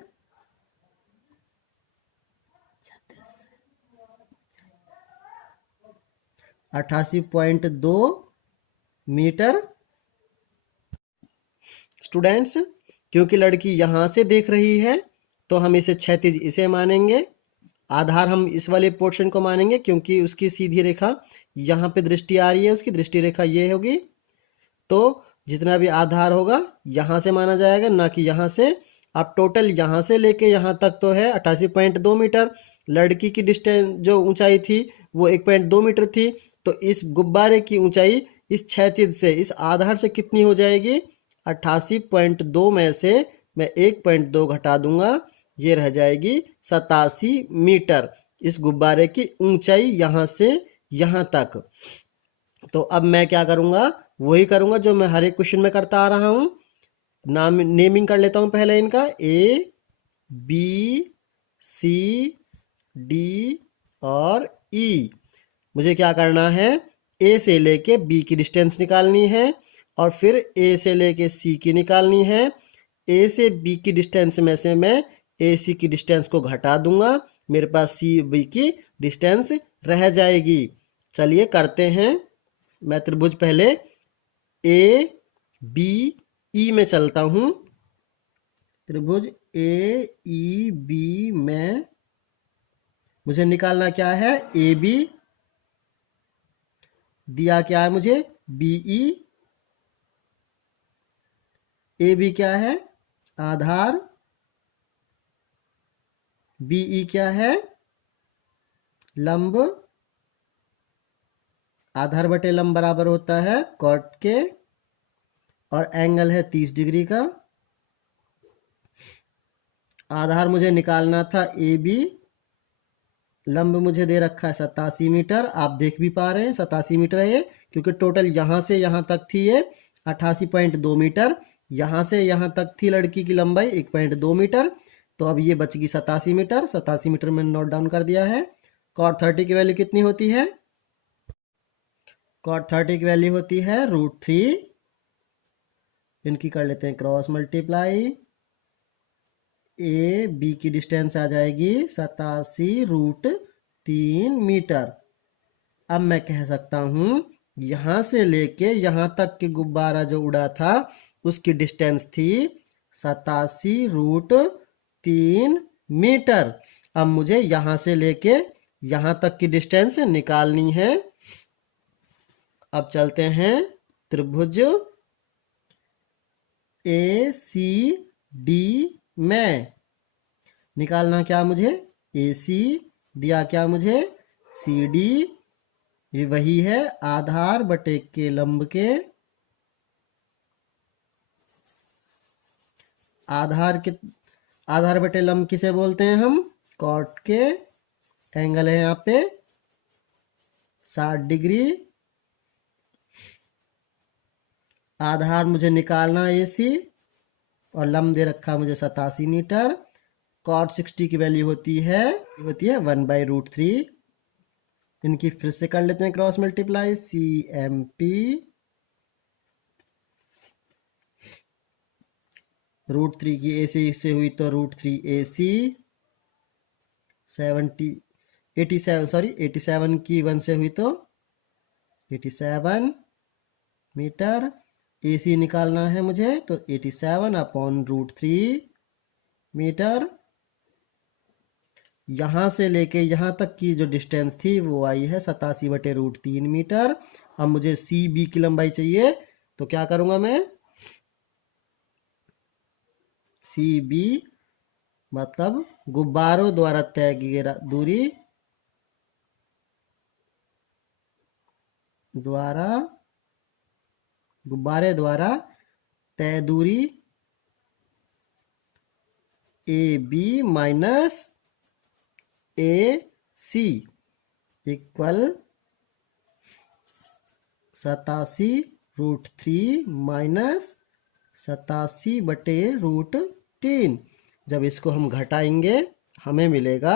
88.2 मीटर। स्टूडेंट्स, क्योंकि लड़की यहां से देख रही है तो हम इसे क्षैतिज इसे मानेंगे, आधार हम इस वाले पोर्शन को मानेंगे क्योंकि उसकी सीधी रेखा यहाँ पे दृष्टि आ रही है, उसकी दृष्टि रेखा ये होगी। तो जितना भी आधार होगा यहाँ से माना जाएगा, ना कि यहाँ से। अब टोटल यहाँ से लेके यहाँ तक तो है 88.2 मीटर। लड़की की डिस्टेंस जो ऊंचाई थी वो 1.2 मीटर थी, तो इस गुब्बारे की ऊंचाई इस क्षैतिज से, इस आधार से कितनी हो जाएगी, 88.2 में से मैं 1.2 घटा दूंगा, ये रह जाएगी 87 मीटर इस गुब्बारे की ऊंचाई यहाँ से यहाँ तक। तो अब मैं क्या करूंगा, वही करूंगा जो मैं हर एक क्वेश्चन में करता आ रहा हूं। नेमिंग कर लेता हूं पहले इनका, ए बी सी डी और ई। मुझे क्या करना है, ए से लेके बी की डिस्टेंस निकालनी है और फिर ए से लेके सी की निकालनी है। ए से बी की डिस्टेंस में से मैं ए सी की डिस्टेंस को घटा दूंगा, मेरे पास सी बी की डिस्टेंस रह जाएगी। चलिए करते हैं। मैं त्रिभुज पहले ए बी ई में चलता हूं। त्रिभुज ए ई बी में मुझे निकालना क्या है, ए बी दिया क्या है मुझे, बीई। ए बी क्या है, आधार। बीई क्या है, लंब। आधार बटे लंब बराबर होता है कॉट के, और एंगल है 30 डिग्री का। आधार मुझे निकालना था ए बी, लंब मुझे दे रखा है 87 मीटर। आप देख भी पा रहे हैं 87 मीटर है ये, क्योंकि टोटल यहां से यहां तक थी ये 88.2 मीटर। यहां से यहां तक थी लड़की की लंबाई 1.2 मीटर, तो अब ये बच गई 87 मीटर। 87 मीटर मैंने नोट डाउन कर दिया है। कॉट 30 की वैल्यू कितनी होती है, कॉट 30 की वैल्यू होती है √3 इनकी कर लेते हैं क्रॉस मल्टीप्लाई। ए बी की डिस्टेंस आ जाएगी 87√3 मीटर। अब मैं कह सकता हूं यहां से लेके यहां तक के गुब्बारा जो उड़ा था उसकी डिस्टेंस थी 87√3 मीटर। अब मुझे यहां से लेके यहां तक की डिस्टेंस निकालनी है। अब चलते हैं त्रिभुज ए सी डी में। निकालना क्या मुझे, ए सी दिया क्या मुझे, सी डी। ये वही है आधार बटे के लंब के, आधार बटे लंब किसे बोलते हैं हम, कॉट के। एंगल है यहाँ पे 60 डिग्री। आधार मुझे निकालना ए सी और लंब दे रखा मुझे 87 मीटर। कॉट 60 की वैल्यू होती है 1/√3। इनकी फिर से कर लेते हैं cross multiply. C M P √3 की ए सी से हुई तो √3 ए सी। 87 की 1 से हुई तो 87 मीटर। ए सी निकालना है मुझे तो 87/√3 मीटर। यहां से लेके यहां तक की जो डिस्टेंस थी वो आई है 87/√3 मीटर। अब मुझे सी बी की लंबाई चाहिए तो क्या करूंगा मैं, सी बी मतलब गुब्बारों द्वारा तय की गई दूरी द्वारा, गुब्बारे द्वारा तय दूरी A B minus A C equal 87√3 minus 87/√3। जब इसको हम घटाएंगे हमें मिलेगा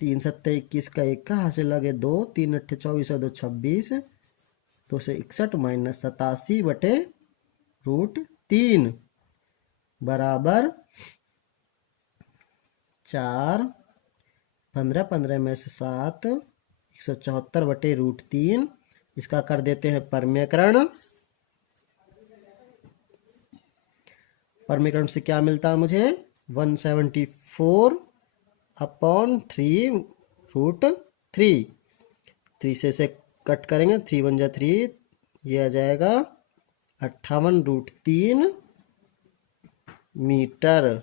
3 7 21 का 1 का हासिल लगे 2, 3 8 24 और 2 26, 2 से 61 माइनस 87/√3 बराबर 4। 15 15 में से 7, 174/√3। इसका कर देते हैं परमीकरण। परमीकरण से क्या मिलता है मुझे, 174/3√3। 3 से कट करेंगे, 3 1 जा 3, ये आ जाएगा 58√3 मीटर।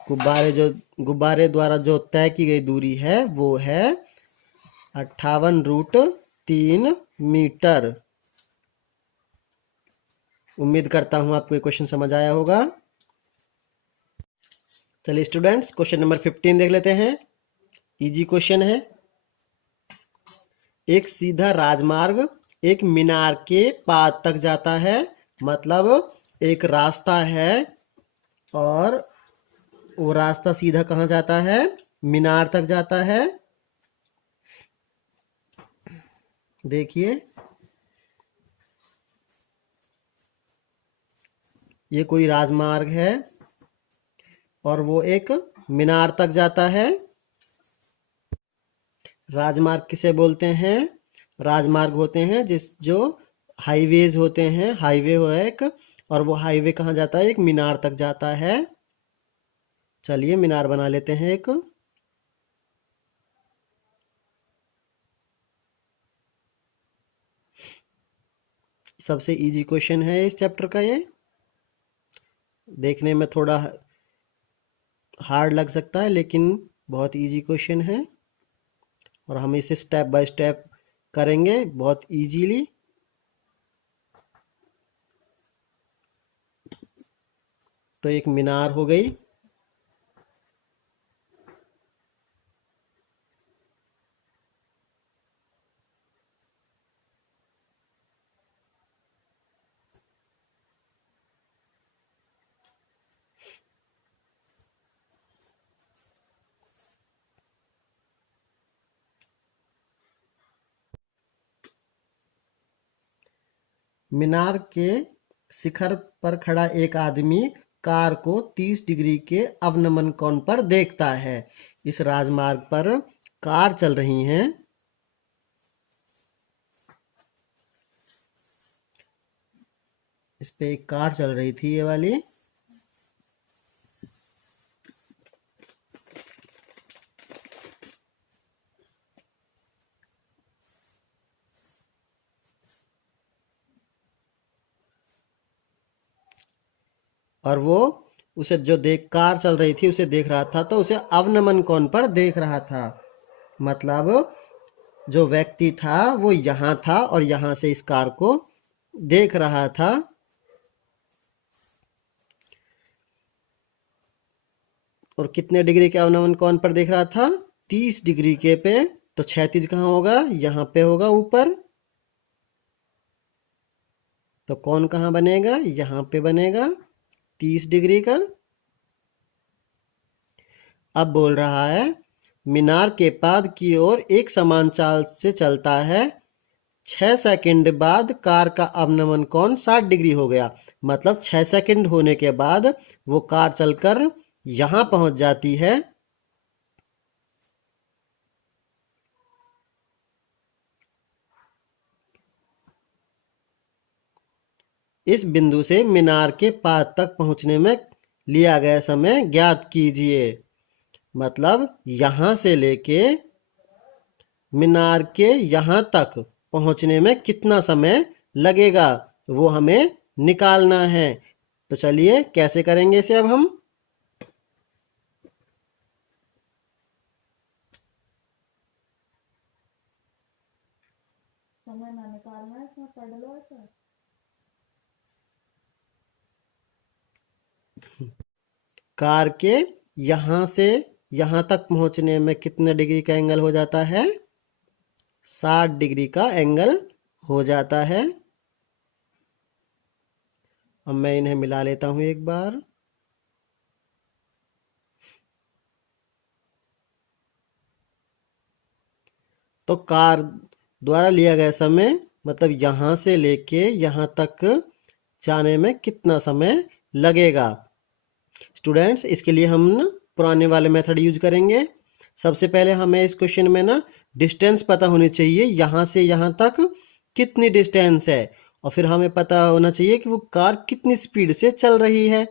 गुब्बारे द्वारा जो तय की गई दूरी है वो है 58√3 मीटर। उम्मीद करता हूं आपको ये क्वेश्चन समझ आया होगा। चलिए स्टूडेंट्स क्वेश्चन नंबर 15 देख लेते हैं। इजी क्वेश्चन है। एक सीधा राजमार्ग एक मीनार के पार तक जाता है। मतलब एक रास्ता है और वो रास्ता सीधा कहाँ जाता है, मीनार तक जाता है। देखिए ये कोई राजमार्ग है और वो एक मीनार तक जाता है। राजमार्ग किसे बोलते हैं, राजमार्ग होते हैं जो हाईवेज होते हैं। हाईवे हो एक, और वो हाईवे कहाँ जाता है, एक मीनार तक जाता है। चलिए मीनार बना लेते हैं एक। सबसे इजी क्वेश्चन है इस चैप्टर का। ये देखने में थोड़ा हार्ड लग सकता है लेकिन बहुत इजी क्वेश्चन है और हम इसे स्टेप बाय स्टेप करेंगे बहुत इजीली। तो एक मीनार हो गई। मीनार के शिखर पर खड़ा एक आदमी कार को 30 डिग्री के अवनमन कोण पर देखता है। इस राजमार्ग पर कार चल रही हैं। इस पे एक कार चल रही थी, ये वाली। और वो उसे जो देख कार चल रही थी उसे देख रहा था, तो उसे अवनमन कोण पर देख रहा था। मतलब जो व्यक्ति था वो यहाँ था और यहाँ से इस कार को देख रहा था। और कितने डिग्री के अवनमन कोण पर देख रहा था? 30 डिग्री के पे। तो क्षैतिज कहाँ होगा? यहाँ पे होगा, ऊपर। तो कोण कहाँ बनेगा? यहाँ पे बनेगा 30 डिग्री का। अब बोल रहा है मीनार के पाद की ओर एक समान चाल से चलता है। 6 सेकंड बाद कार का अवनमन कोण 60 डिग्री हो गया। मतलब 6 सेकंड होने के बाद वो कार चलकर यहाँ पहुंच जाती है। इस बिंदु से मीनार के पाद तक पहुंचने में लिया गया समय ज्ञात कीजिए। मतलब यहाँ से लेके मीनार के यहाँ तक पहुंचने में कितना समय लगेगा, वो हमें निकालना है। तो चलिए कैसे करेंगे इसे अब हम। समय ना निकालना है, इसमें पढ़ लो ऐसा। कार के यहाँ से यहाँ तक पहुंचने में कितने डिग्री का एंगल हो जाता है? 60 डिग्री का एंगल हो जाता है। अब मैं इन्हें मिला लेता हूं एक बार। तो कार द्वारा लिया गया समय, मतलब यहाँ से लेके यहाँ तक जाने में कितना समय लगेगा। स्टूडेंट्स, इसके लिए हम ना पुराने वाले मेथड यूज करेंगे। सबसे पहले हमें इस क्वेश्चन में ना डिस्टेंस पता होनी चाहिए, यहाँ से यहाँ तक कितनी डिस्टेंस है। और फिर हमें पता होना चाहिए कि वो कार कितनी स्पीड से चल रही है।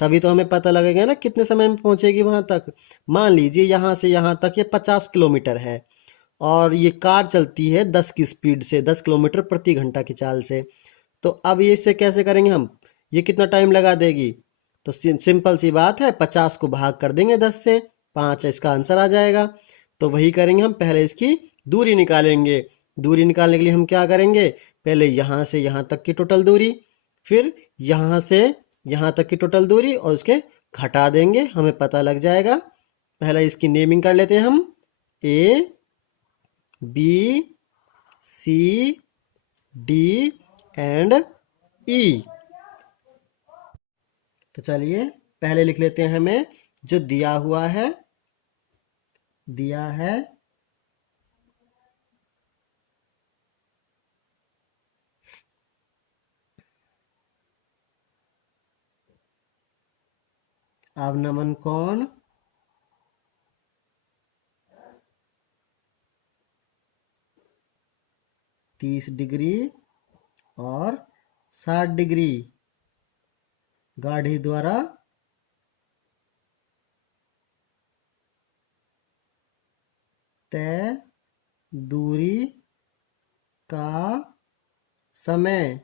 तभी तो हमें पता लगेगा ना कितने समय में पहुंचेगी वहां तक। मान लीजिए यहाँ से यहाँ तक ये 50 किलोमीटर है और ये कार चलती है 10 की स्पीड से, 10 किलोमीटर प्रति घंटा की चाल से। तो अब ये इससे कैसे करेंगे हम? ये कितना टाइम लगा देगी? तो सिंपल सी बात है, 50 को भाग कर देंगे 10 से, 5 इसका आंसर आ जाएगा। तो वही करेंगे हम, पहले इसकी दूरी निकालेंगे। दूरी निकालने के लिए हम क्या करेंगे? पहले यहाँ से यहाँ तक की टोटल दूरी, फिर यहाँ से यहाँ तक की टोटल दूरी और उसके घटा देंगे, हमें पता लग जाएगा। पहले इसकी नेमिंग कर लेते हैं हम, A B C D and E. तो चलिए पहले लिख लेते हैं हमें जो दिया हुआ है। दिया है अवनमन कोण 30 डिग्री और 60 डिग्री गाड़ी द्वारा तय दूरी का समय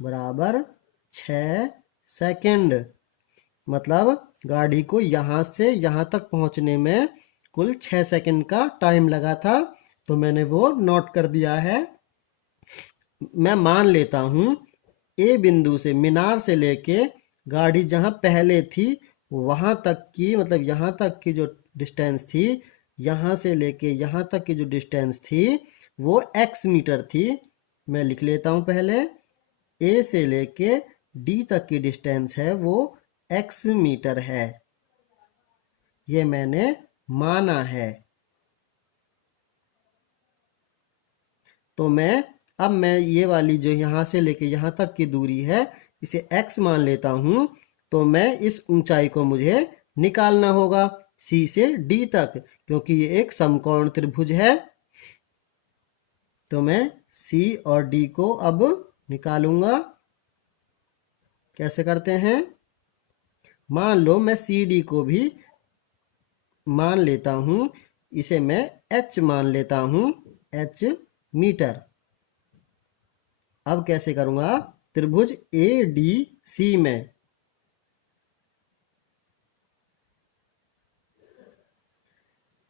बराबर 6 सेकंड। मतलब गाड़ी को यहाँ से यहाँ तक पहुँचने में कुल 6 सेकंड का टाइम लगा था। तो मैंने वो नोट कर दिया है। मैं मान लेता हूँ ए बिंदु से, मीनार से लेके गाड़ी जहाँ पहले थी वहाँ तक की, मतलब यहाँ तक की जो डिस्टेंस थी, यहाँ से लेके यहाँ तक की जो डिस्टेंस थी वो x मीटर थी। मैं लिख लेता हूँ पहले, ए से लेके डी तक की डिस्टेंस है वो x मीटर है। ये मैंने माना है। तो मैं अब मैं ये वाली जो यहाँ से लेके यहाँ तक की दूरी है इसे x मान लेता हूँ। तो मैं इस ऊंचाई को मुझे निकालना होगा C से D तक, क्योंकि ये एक समकोण त्रिभुज है। तो मैं C और D को अब निकालूंगा। कैसे करते हैं? मान लो मैं CD को भी मान लेता हूँ, इसे मैं h मान लेता हूँ, h मीटर। अब कैसे करूँगा? त्रिभुज ADC में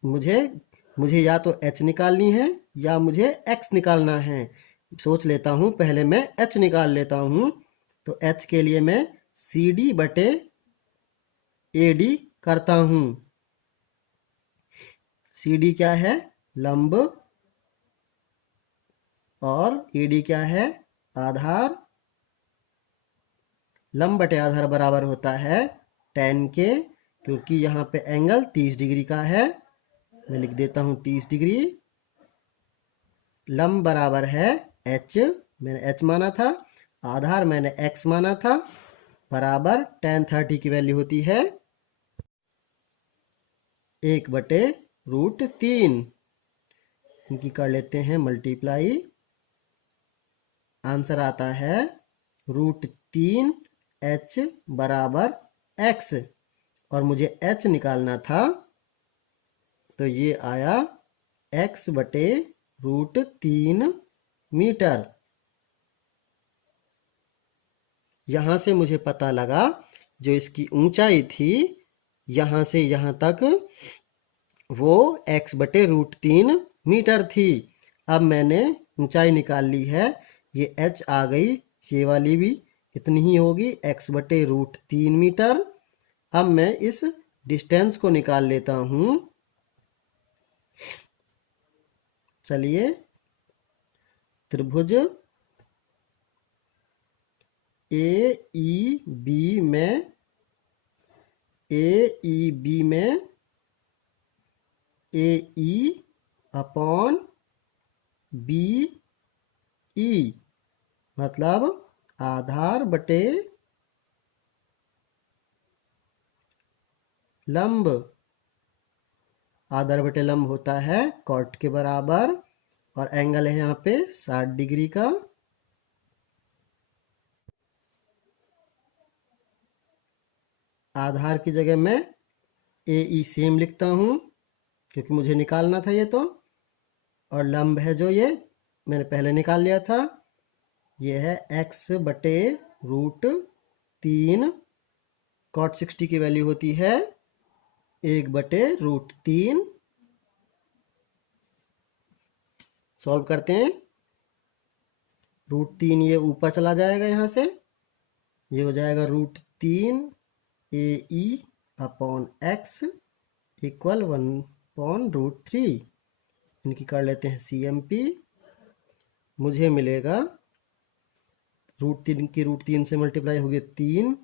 मुझे या तो h निकालनी है या मुझे x निकालना है। सोच लेता हूँ, पहले मैं h निकाल लेता हूँ। तो h के लिए मैं CD बटे AD करता हूँ। CD क्या है? लंब। और AD क्या है? आधार। लंब बटे आधार बराबर होता है tan के, क्योंकि यहाँ पे एंगल 30 डिग्री का है। मैं लिख देता हूँ 30 डिग्री। लंब बराबर है h, मैंने h माना था, आधार मैंने x माना था, बराबर tan 30 की वैल्यू होती है 1/√3। इनकी कर लेते हैं मल्टीप्लाई। आंसर आता है √3h बराबर x। और मुझे h निकालना था, तो ये आया x/√3 मीटर। यहाँ से मुझे पता लगा जो इसकी ऊंचाई थी यहाँ से यहाँ तक वो x/√3 मीटर थी। अब मैंने ऊंचाई निकाल ली है, ये h आ गई, ये वाली भी इतनी ही होगी x/√3 मीटर। अब मैं इस डिस्टेंस को निकाल लेता हूँ। चलिए, त्रिभुज AEB में AE अपॉन BE मतलब आधार बटे लंब। आधार बटे लंब होता है कॉट के बराबर, और एंगल है यहाँ पे 60 डिग्री का। आधार की जगह मैं AE सेम लिखता हूँ, क्योंकि मुझे निकालना था ये तो। और लंब है जो ये मैंने पहले निकाल लिया था, ये है x/√3। कॉट 60 की वैल्यू होती है 1/√3। सॉल्व करते हैं। √3 ये ऊपर चला जाएगा, यहाँ से ये हो जाएगा √3 AE अपॉन x इक्वल 1/√3। इनकी कर लेते हैं CMP। मुझे मिलेगा √3 की √3 से मल्टीप्लाई होगी 3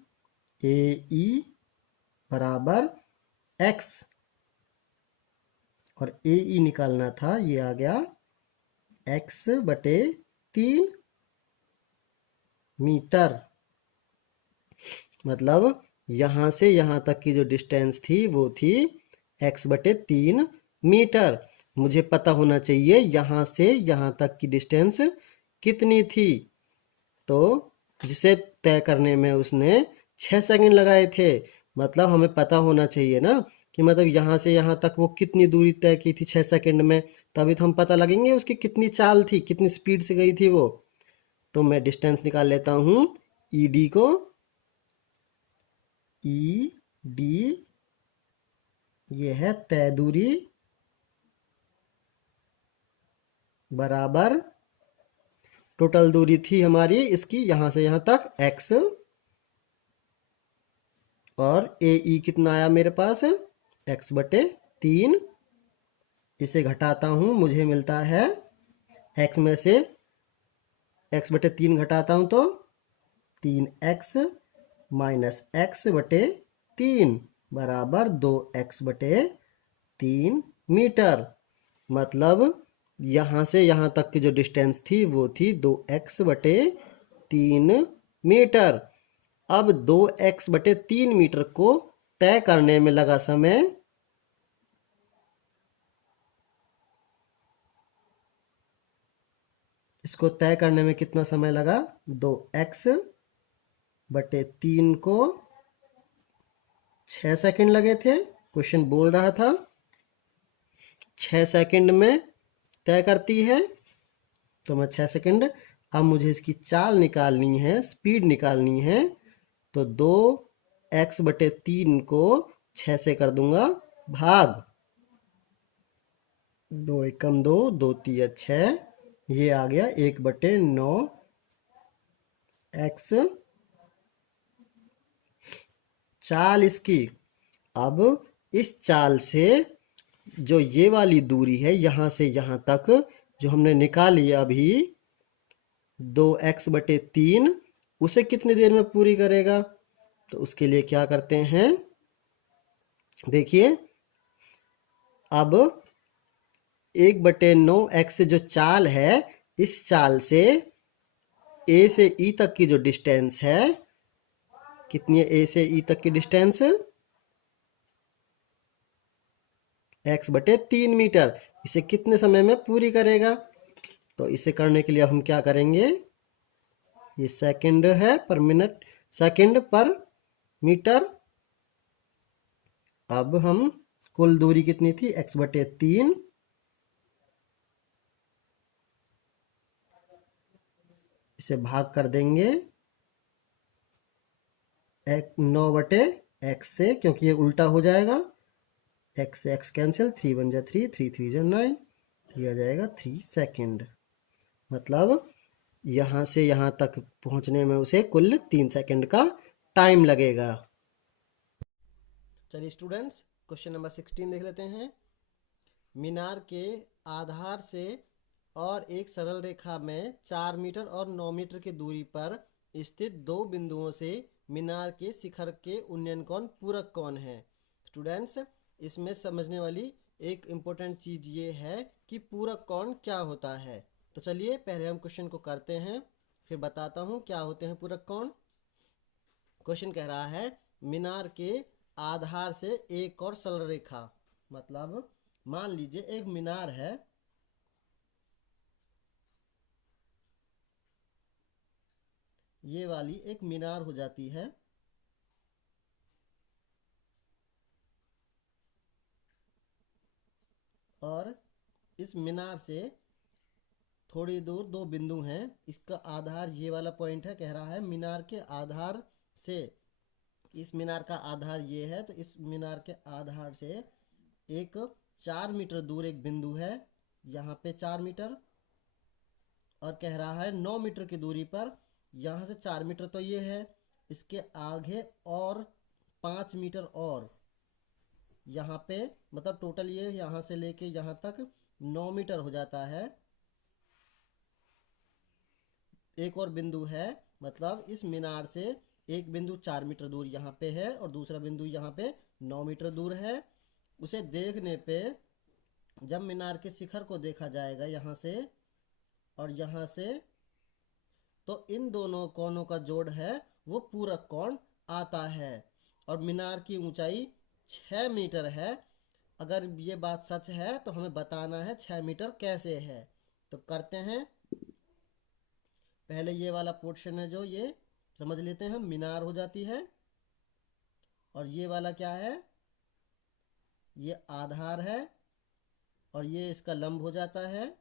AE बराबर x, और AE निकालना था, ये आ गया x/3 मीटर। मतलब यहाँ से यहाँ तक की जो डिस्टेंस थी वो थी x/3 मीटर। मुझे पता होना चाहिए यहाँ से यहाँ तक की डिस्टेंस कितनी थी। तो जिसे तय करने में उसने 6 सेकंड लगाए थे। मतलब हमें पता होना चाहिए ना कि मतलब यहाँ से यहाँ तक वो कितनी दूरी तय की थी 6 सेकंड में, तभी तो हम पता लगेंगे उसकी कितनी चाल थी, कितनी स्पीड से गई थी वो। तो मैं डिस्टेंस निकाल लेता हूँ ED को। ED ये है तय दूरी बराबर टोटल दूरी थी हमारी इसकी यहाँ से यहाँ तक x, और AE कितना आया मेरे पास x/3। इसे घटाता हूँ, मुझे मिलता है x में से x/3 घटाता हूँ तो 3x माइनस x/3 बराबर 2x/3 मीटर। मतलब यहाँ से यहाँ तक की जो डिस्टेंस थी वो थी 2x/3 मीटर। अब 2x/3 मीटर को तय करने में लगा समय इसको तय करने में कितना समय लगा? 2x/3 को 6 सेकंड लगे थे। क्वेश्चन बोल रहा था 6 सेकंड में तय करती है, तो मैं 6 सेकंड। अब मुझे इसकी चाल निकालनी है, स्पीड निकालनी है, तो 2x/3 को 6 से कर दूंगा भाग। 2 एकम 2, 2 तिया 6, ये आ गया 1/9 x। चाल इसकी, अब इस चाल से जो ये वाली दूरी है यहाँ से यहाँ तक जो हमने निकाली अभी 2x/3, उसे कितनी देर में पूरी करेगा? तो उसके लिए क्या करते हैं, देखिए अब 1/9x जो चाल है, इस चाल से a से e तक की जो डिस्टेंस है, कितनी है a से e तक की डिस्टेंस? x/3 metre. इसे कितने समय में पूरी करेगा? तो इसे करने के लिए हम क्या करेंगे, ये सेकंड है पर मिनट, सेकंड पर मीटर। अब हम कुल दूरी कितनी थी? x/3, इसे भाग कर देंगे 9/x से, क्योंकि ये उल्टा हो जाएगा। x से x कैंसिल, 3 1 जा 3, 3 3 जा 9, ये आ जाएगा 3 सेकंड। मतलब यहाँ से यहाँ तक पहुँचने में उसे कुल 3 सेकंड का टाइम लगेगा। चलिए स्टूडेंट्स, क्वेश्चन नंबर 16 देख लेते हैं। मीनार के आधार से और एक सरल रेखा में 4 मीटर और 9 मीटर की दूरी पर स्थित दो बिंदुओं से मीनार के शिखर के उन्नयन कोण पूरक कौन है? स्टूडेंट्स, इसमें समझने वाली एक इम्पोर्टेंट चीज़ ये है कि पूरक कोण क्या होता है। तो चलिए पहले हम क्वेश्चन को करते हैं, फिर बताता हूँ क्या होते हैं पूरक कोण। क्वेश्चन कह रहा है मीनार के आधार से एक और सरल रेखा, मतलब मान लीजिए एक मीनार है, ये वाली एक मीनार हो जाती है, और इस मीनार से थोड़ी दूर दो बिंदु हैं। इसका आधार ये वाला पॉइंट है, कह रहा है मीनार के आधार से, इस मीनार का आधार ये है, तो इस मीनार के आधार से एक 4 मीटर दूर एक बिंदु है, यहाँ पे 4 मीटर, और कह रहा है 9 मीटर की दूरी पर, यहाँ से 4 मीटर तो ये है, इसके आगे और 5 मीटर और यहाँ पे, मतलब टोटल ये यहाँ से लेके यहाँ तक 9 मीटर हो जाता है। एक और बिंदु है, मतलब इस मीनार से एक बिंदु 4 मीटर दूर यहाँ पे है और दूसरा बिंदु यहाँ पे 9 मीटर दूर है। उसे देखने पे जब मीनार के शिखर को देखा जाएगा यहाँ से और यहाँ से, तो इन दोनों कोणों का जोड़ है वो पूरक कोण आता है। और मीनार की ऊंचाई 6 मीटर है। अगर ये बात सच है तो हमें बताना है 6 मीटर कैसे है। तो करते हैं, पहले ये वाला पोर्शन है जो ये समझ लेते हैं, मीनार हो जाती है, और ये वाला क्या है, ये आधार है, और ये इसका लंब हो जाता है।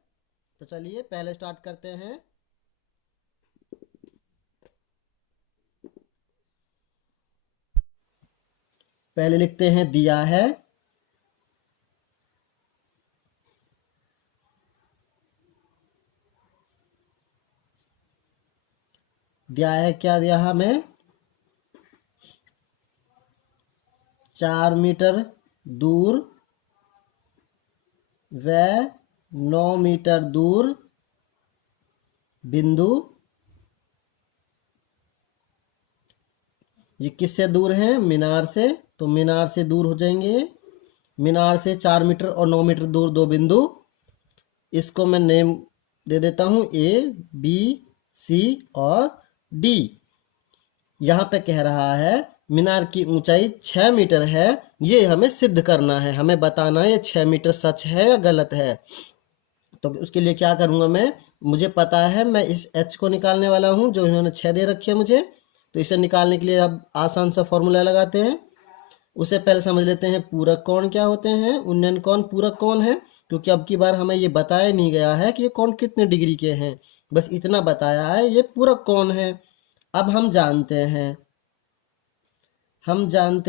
तो चलिए पहले स्टार्ट करते हैं। पहले लिखते हैं दिया है, दिया है, क्या दिया हमें, 4 मीटर दूर व 9 मीटर दूर बिंदु, ये किससे दूर है, मीनार से, तो मीनार से दूर हो जाएंगे। मीनार से 4 मीटर और 9 मीटर दूर दो बिंदु, इसको मैं नेम दे देता हूं ए, बी, सी और डी। यहाँ पे कह रहा है मीनार की ऊंचाई 6 मीटर है, ये हमें सिद्ध करना है, हमें बताना है ये 6 मीटर सच है या गलत है। तो उसके लिए क्या करूंगा मैं, मुझे पता है मैं इस एच को निकालने वाला हूं जो इन्होंने 6 दे रखी है मुझे। तो इसे निकालने के लिए अब आसान सा फॉर्मूला लगाते हैं। उसे पहले समझ लेते हैं पूरक कोण क्या होते हैं। उन्नयन कोण पूरक कोण है, क्योंकि अब की बार हमें ये बताया नहीं गया है कि ये कोण कितने डिग्री के हैं, बस इतना बताया है ये पूरक कोण है। अब हम जानते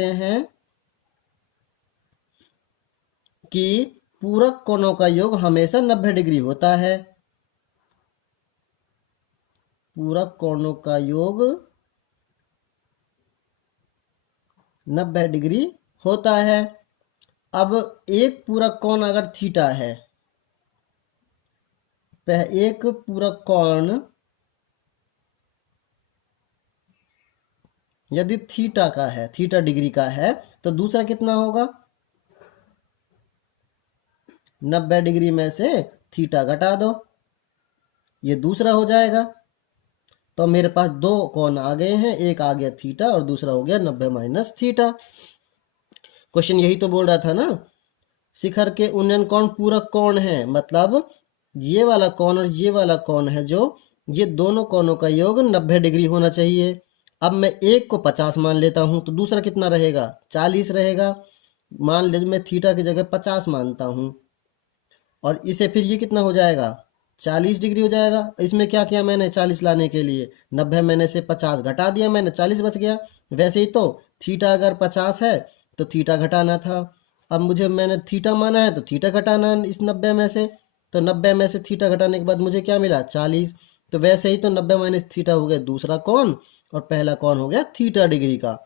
हैं कि पूरक कोणों का योग हमेशा 90 डिग्री होता है। पूरक कोणों का योग 90 डिग्री होता है। अब एक पूरक कोण अगर थीटा है, एक पूरक कोण यदि थीटा का है, थीटा डिग्री का है, तो दूसरा कितना होगा, 90 डिग्री में से थीटा घटा दो, ये दूसरा हो जाएगा। तो मेरे पास दो कोण आ गए हैं, एक आ गया थीटा और दूसरा हो गया 90 माइनस थीटा। क्वेश्चन यही तो बोल रहा था ना, शिखर के उन्नयन कोण पूरक कोण है, मतलब ये वाला कोण और ये वाला कोण है जो, ये दोनों कोणों का योग 90 डिग्री होना चाहिए। अब मैं एक को 50 मान लेता हूं, तो दूसरा कितना रहेगा, 40 रहेगा। मान लीजिए मैं थीटा की जगह 50 मानता हूं, और इसे फिर ये कितना हो जाएगा, 40 डिग्री हो जाएगा। इसमें क्या किया मैंने, 40 लाने के लिए 90 मैंने से 50 घटा दिया, मैंने 40 बच गया। वैसे ही तो थीटा अगर 50 है तो थीटा घटाना था। अब मुझे, मैंने थीटा माना है तो थीटा घटाना है इस 90 में से, तो 90 में से थीटा घटाने के बाद मुझे क्या मिला, 40। तो वैसे ही तो 90 माइनस थीटा हो गया दूसरा कोण, और पहला कोण हो गया थीटा डिग्री का।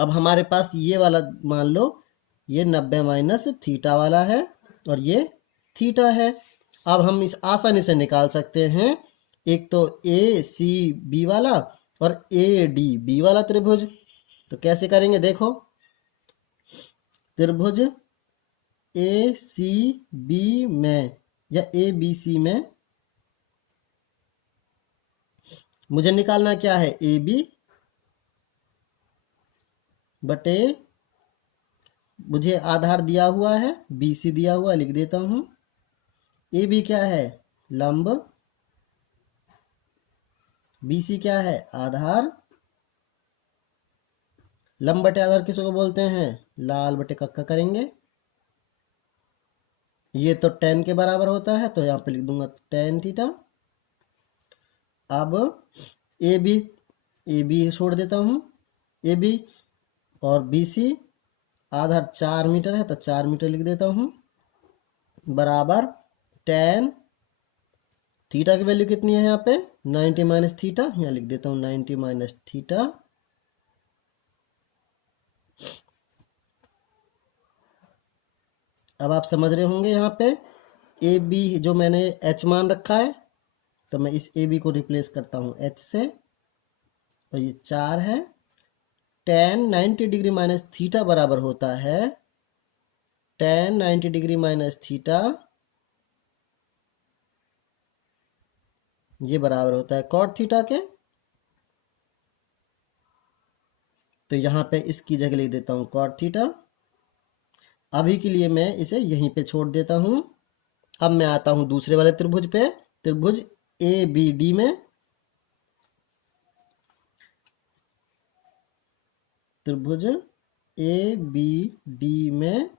अब हमारे पास ये वाला मान लो, ये 90 माइनस थीटा वाला है और ये थीटा है। अब हम इस आसानी से निकाल सकते हैं, एक तो ए सी बी वाला और ए डी बी वाला त्रिभुज। तो कैसे करेंगे देखो, त्रिभुज ए सी बी में या ए बी सी में मुझे निकालना क्या है, ए बी बटे, मुझे आधार दिया हुआ है, बी सी दिया हुआ, लिख देता हूं। ए बी क्या है, लंब, बी सी क्या है, आधार। लंब बटे आधार किसको बोलते हैं, लाल बटे कक्का करेंगे। ये तो tan के बराबर होता है, तो यहाँ पे लिख दूंगा tan थीटा। अब ए बी छोड़ देता हूँ, ए बी और बी सी, आधार 4 मीटर है तो 4 मीटर लिख देता हूँ, बराबर tan थीटा की वैल्यू कितनी है यहाँ पे, 90 माइनस थीटा, यहाँ लिख देता हूँ 90 माइनस थीटा। अब आप समझ रहे होंगे यहाँ पे ए बी जो मैंने एच मान रखा है, तो मैं इस ए बी को रिप्लेस करता हूँ एच से, तो ये 4 है। tan 90 डिग्री माइनस थीटा बराबर होता है, tan 90 डिग्री माइनस थीटा ये बराबर होता है cot थीटा के। तो यहाँ पे इसकी जगह लिख देता हूँ cot थीटा। अभी के लिए मैं इसे यहीं पे छोड़ देता हूँ। अब मैं आता हूँ दूसरे वाले त्रिभुज पे, त्रिभुज ए बी डी में, त्रिभुज ए बी डी में,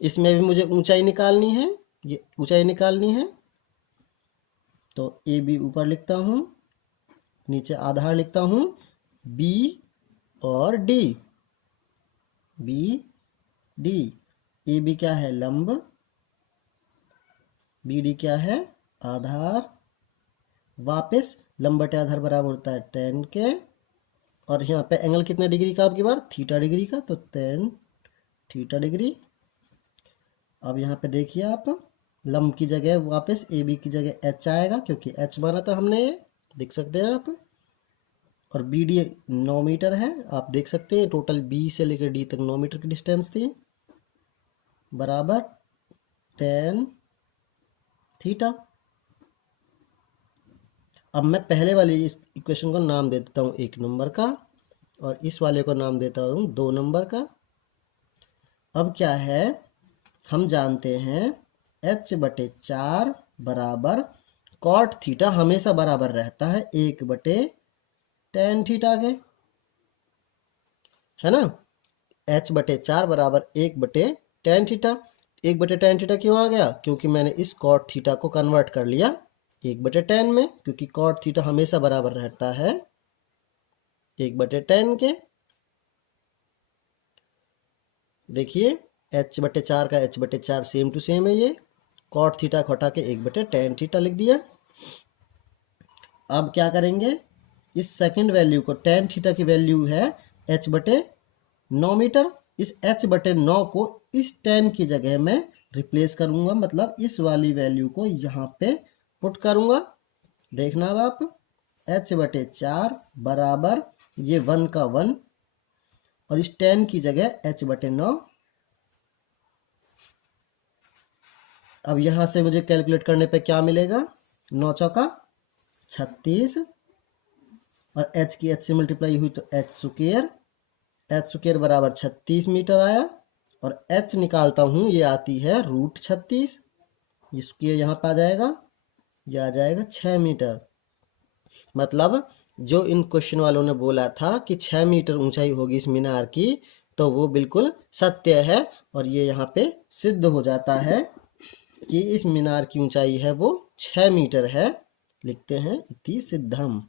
इसमें भी मुझे ऊंचाई निकालनी है, ये ऊंचाई निकालनी है। तो ए बी ऊपर लिखता हूँ, नीचे आधार लिखता हूँ, बी और D, B D. A B क्या है, लंब, बी डी क्या है, आधार। वापस लंब बटे आधार बराबर होता है tan के, और यहाँ पे एंगल कितने डिग्री का, आपकी बार थीटा डिग्री का, तो tan थीटा डिग्री। अब यहाँ पे देखिए आप, लंब की जगह वापस ए बी की जगह एच आएगा, क्योंकि एच माना था हमने, देख सकते हैं आप। और बी डी 9 मीटर है, आप देख सकते हैं टोटल बी से लेकर डी तक 9 मीटर की डिस्टेंस थी, बराबर tan थीटा। अब मैं पहले वाली इस इक्वेशन को नाम दे देता हूँ 1 नंबर का और इस वाले को नाम देता हूँ 2 नंबर का। अब क्या है, हम जानते हैं h/4 बराबर कॉट थीटा हमेशा बराबर रहता है 1/tan थीटा के, है ना। h/4 बराबर 1/tan थीटा। 1/tan थीटा क्यों आ गया? क्योंकि मैंने इस कॉट थीटा को कन्वर्ट कर लिया 1/tan में, क्योंकि कॉट थीटा हमेशा बराबर रहता है 1/tan के। देखिए h/4 का h/4 सेम टू सेम है, ये कॉट थीटा को हटा के 1/tan थीटा लिख दिया। अब क्या करेंगे, इस सेकंड वैल्यू को, tan थीटा की वैल्यू है h/9 मीटर, इस h/9 को इस tan की जगह में रिप्लेस करूंगा, मतलब इस वाली वैल्यू को यहाँ पे पुट करूंगा। देखना अब आप, h/4 बराबर ये 1 का 1 और इस tan की जगह h/9। अब यहाँ से मुझे कैलकुलेट करने पे क्या मिलेगा, 9 चौका 36 और h की h से मल्टीप्लाई हुई तो h स्क्वायर बराबर 36 मीटर आया। और h निकालता हूँ, ये आती है √36, ये स्क्वायर यहाँ पे आ जाएगा, ये आ जाएगा 6 मीटर। मतलब जो इन क्वेश्चन वालों ने बोला था कि 6 मीटर ऊंचाई होगी इस मीनार की, तो वो बिल्कुल सत्य है। और ये यहाँ पे सिद्ध हो जाता है कि इस मीनार की ऊंचाई है वो 6 मीटर है। लिखते हैं इति सिद्धम।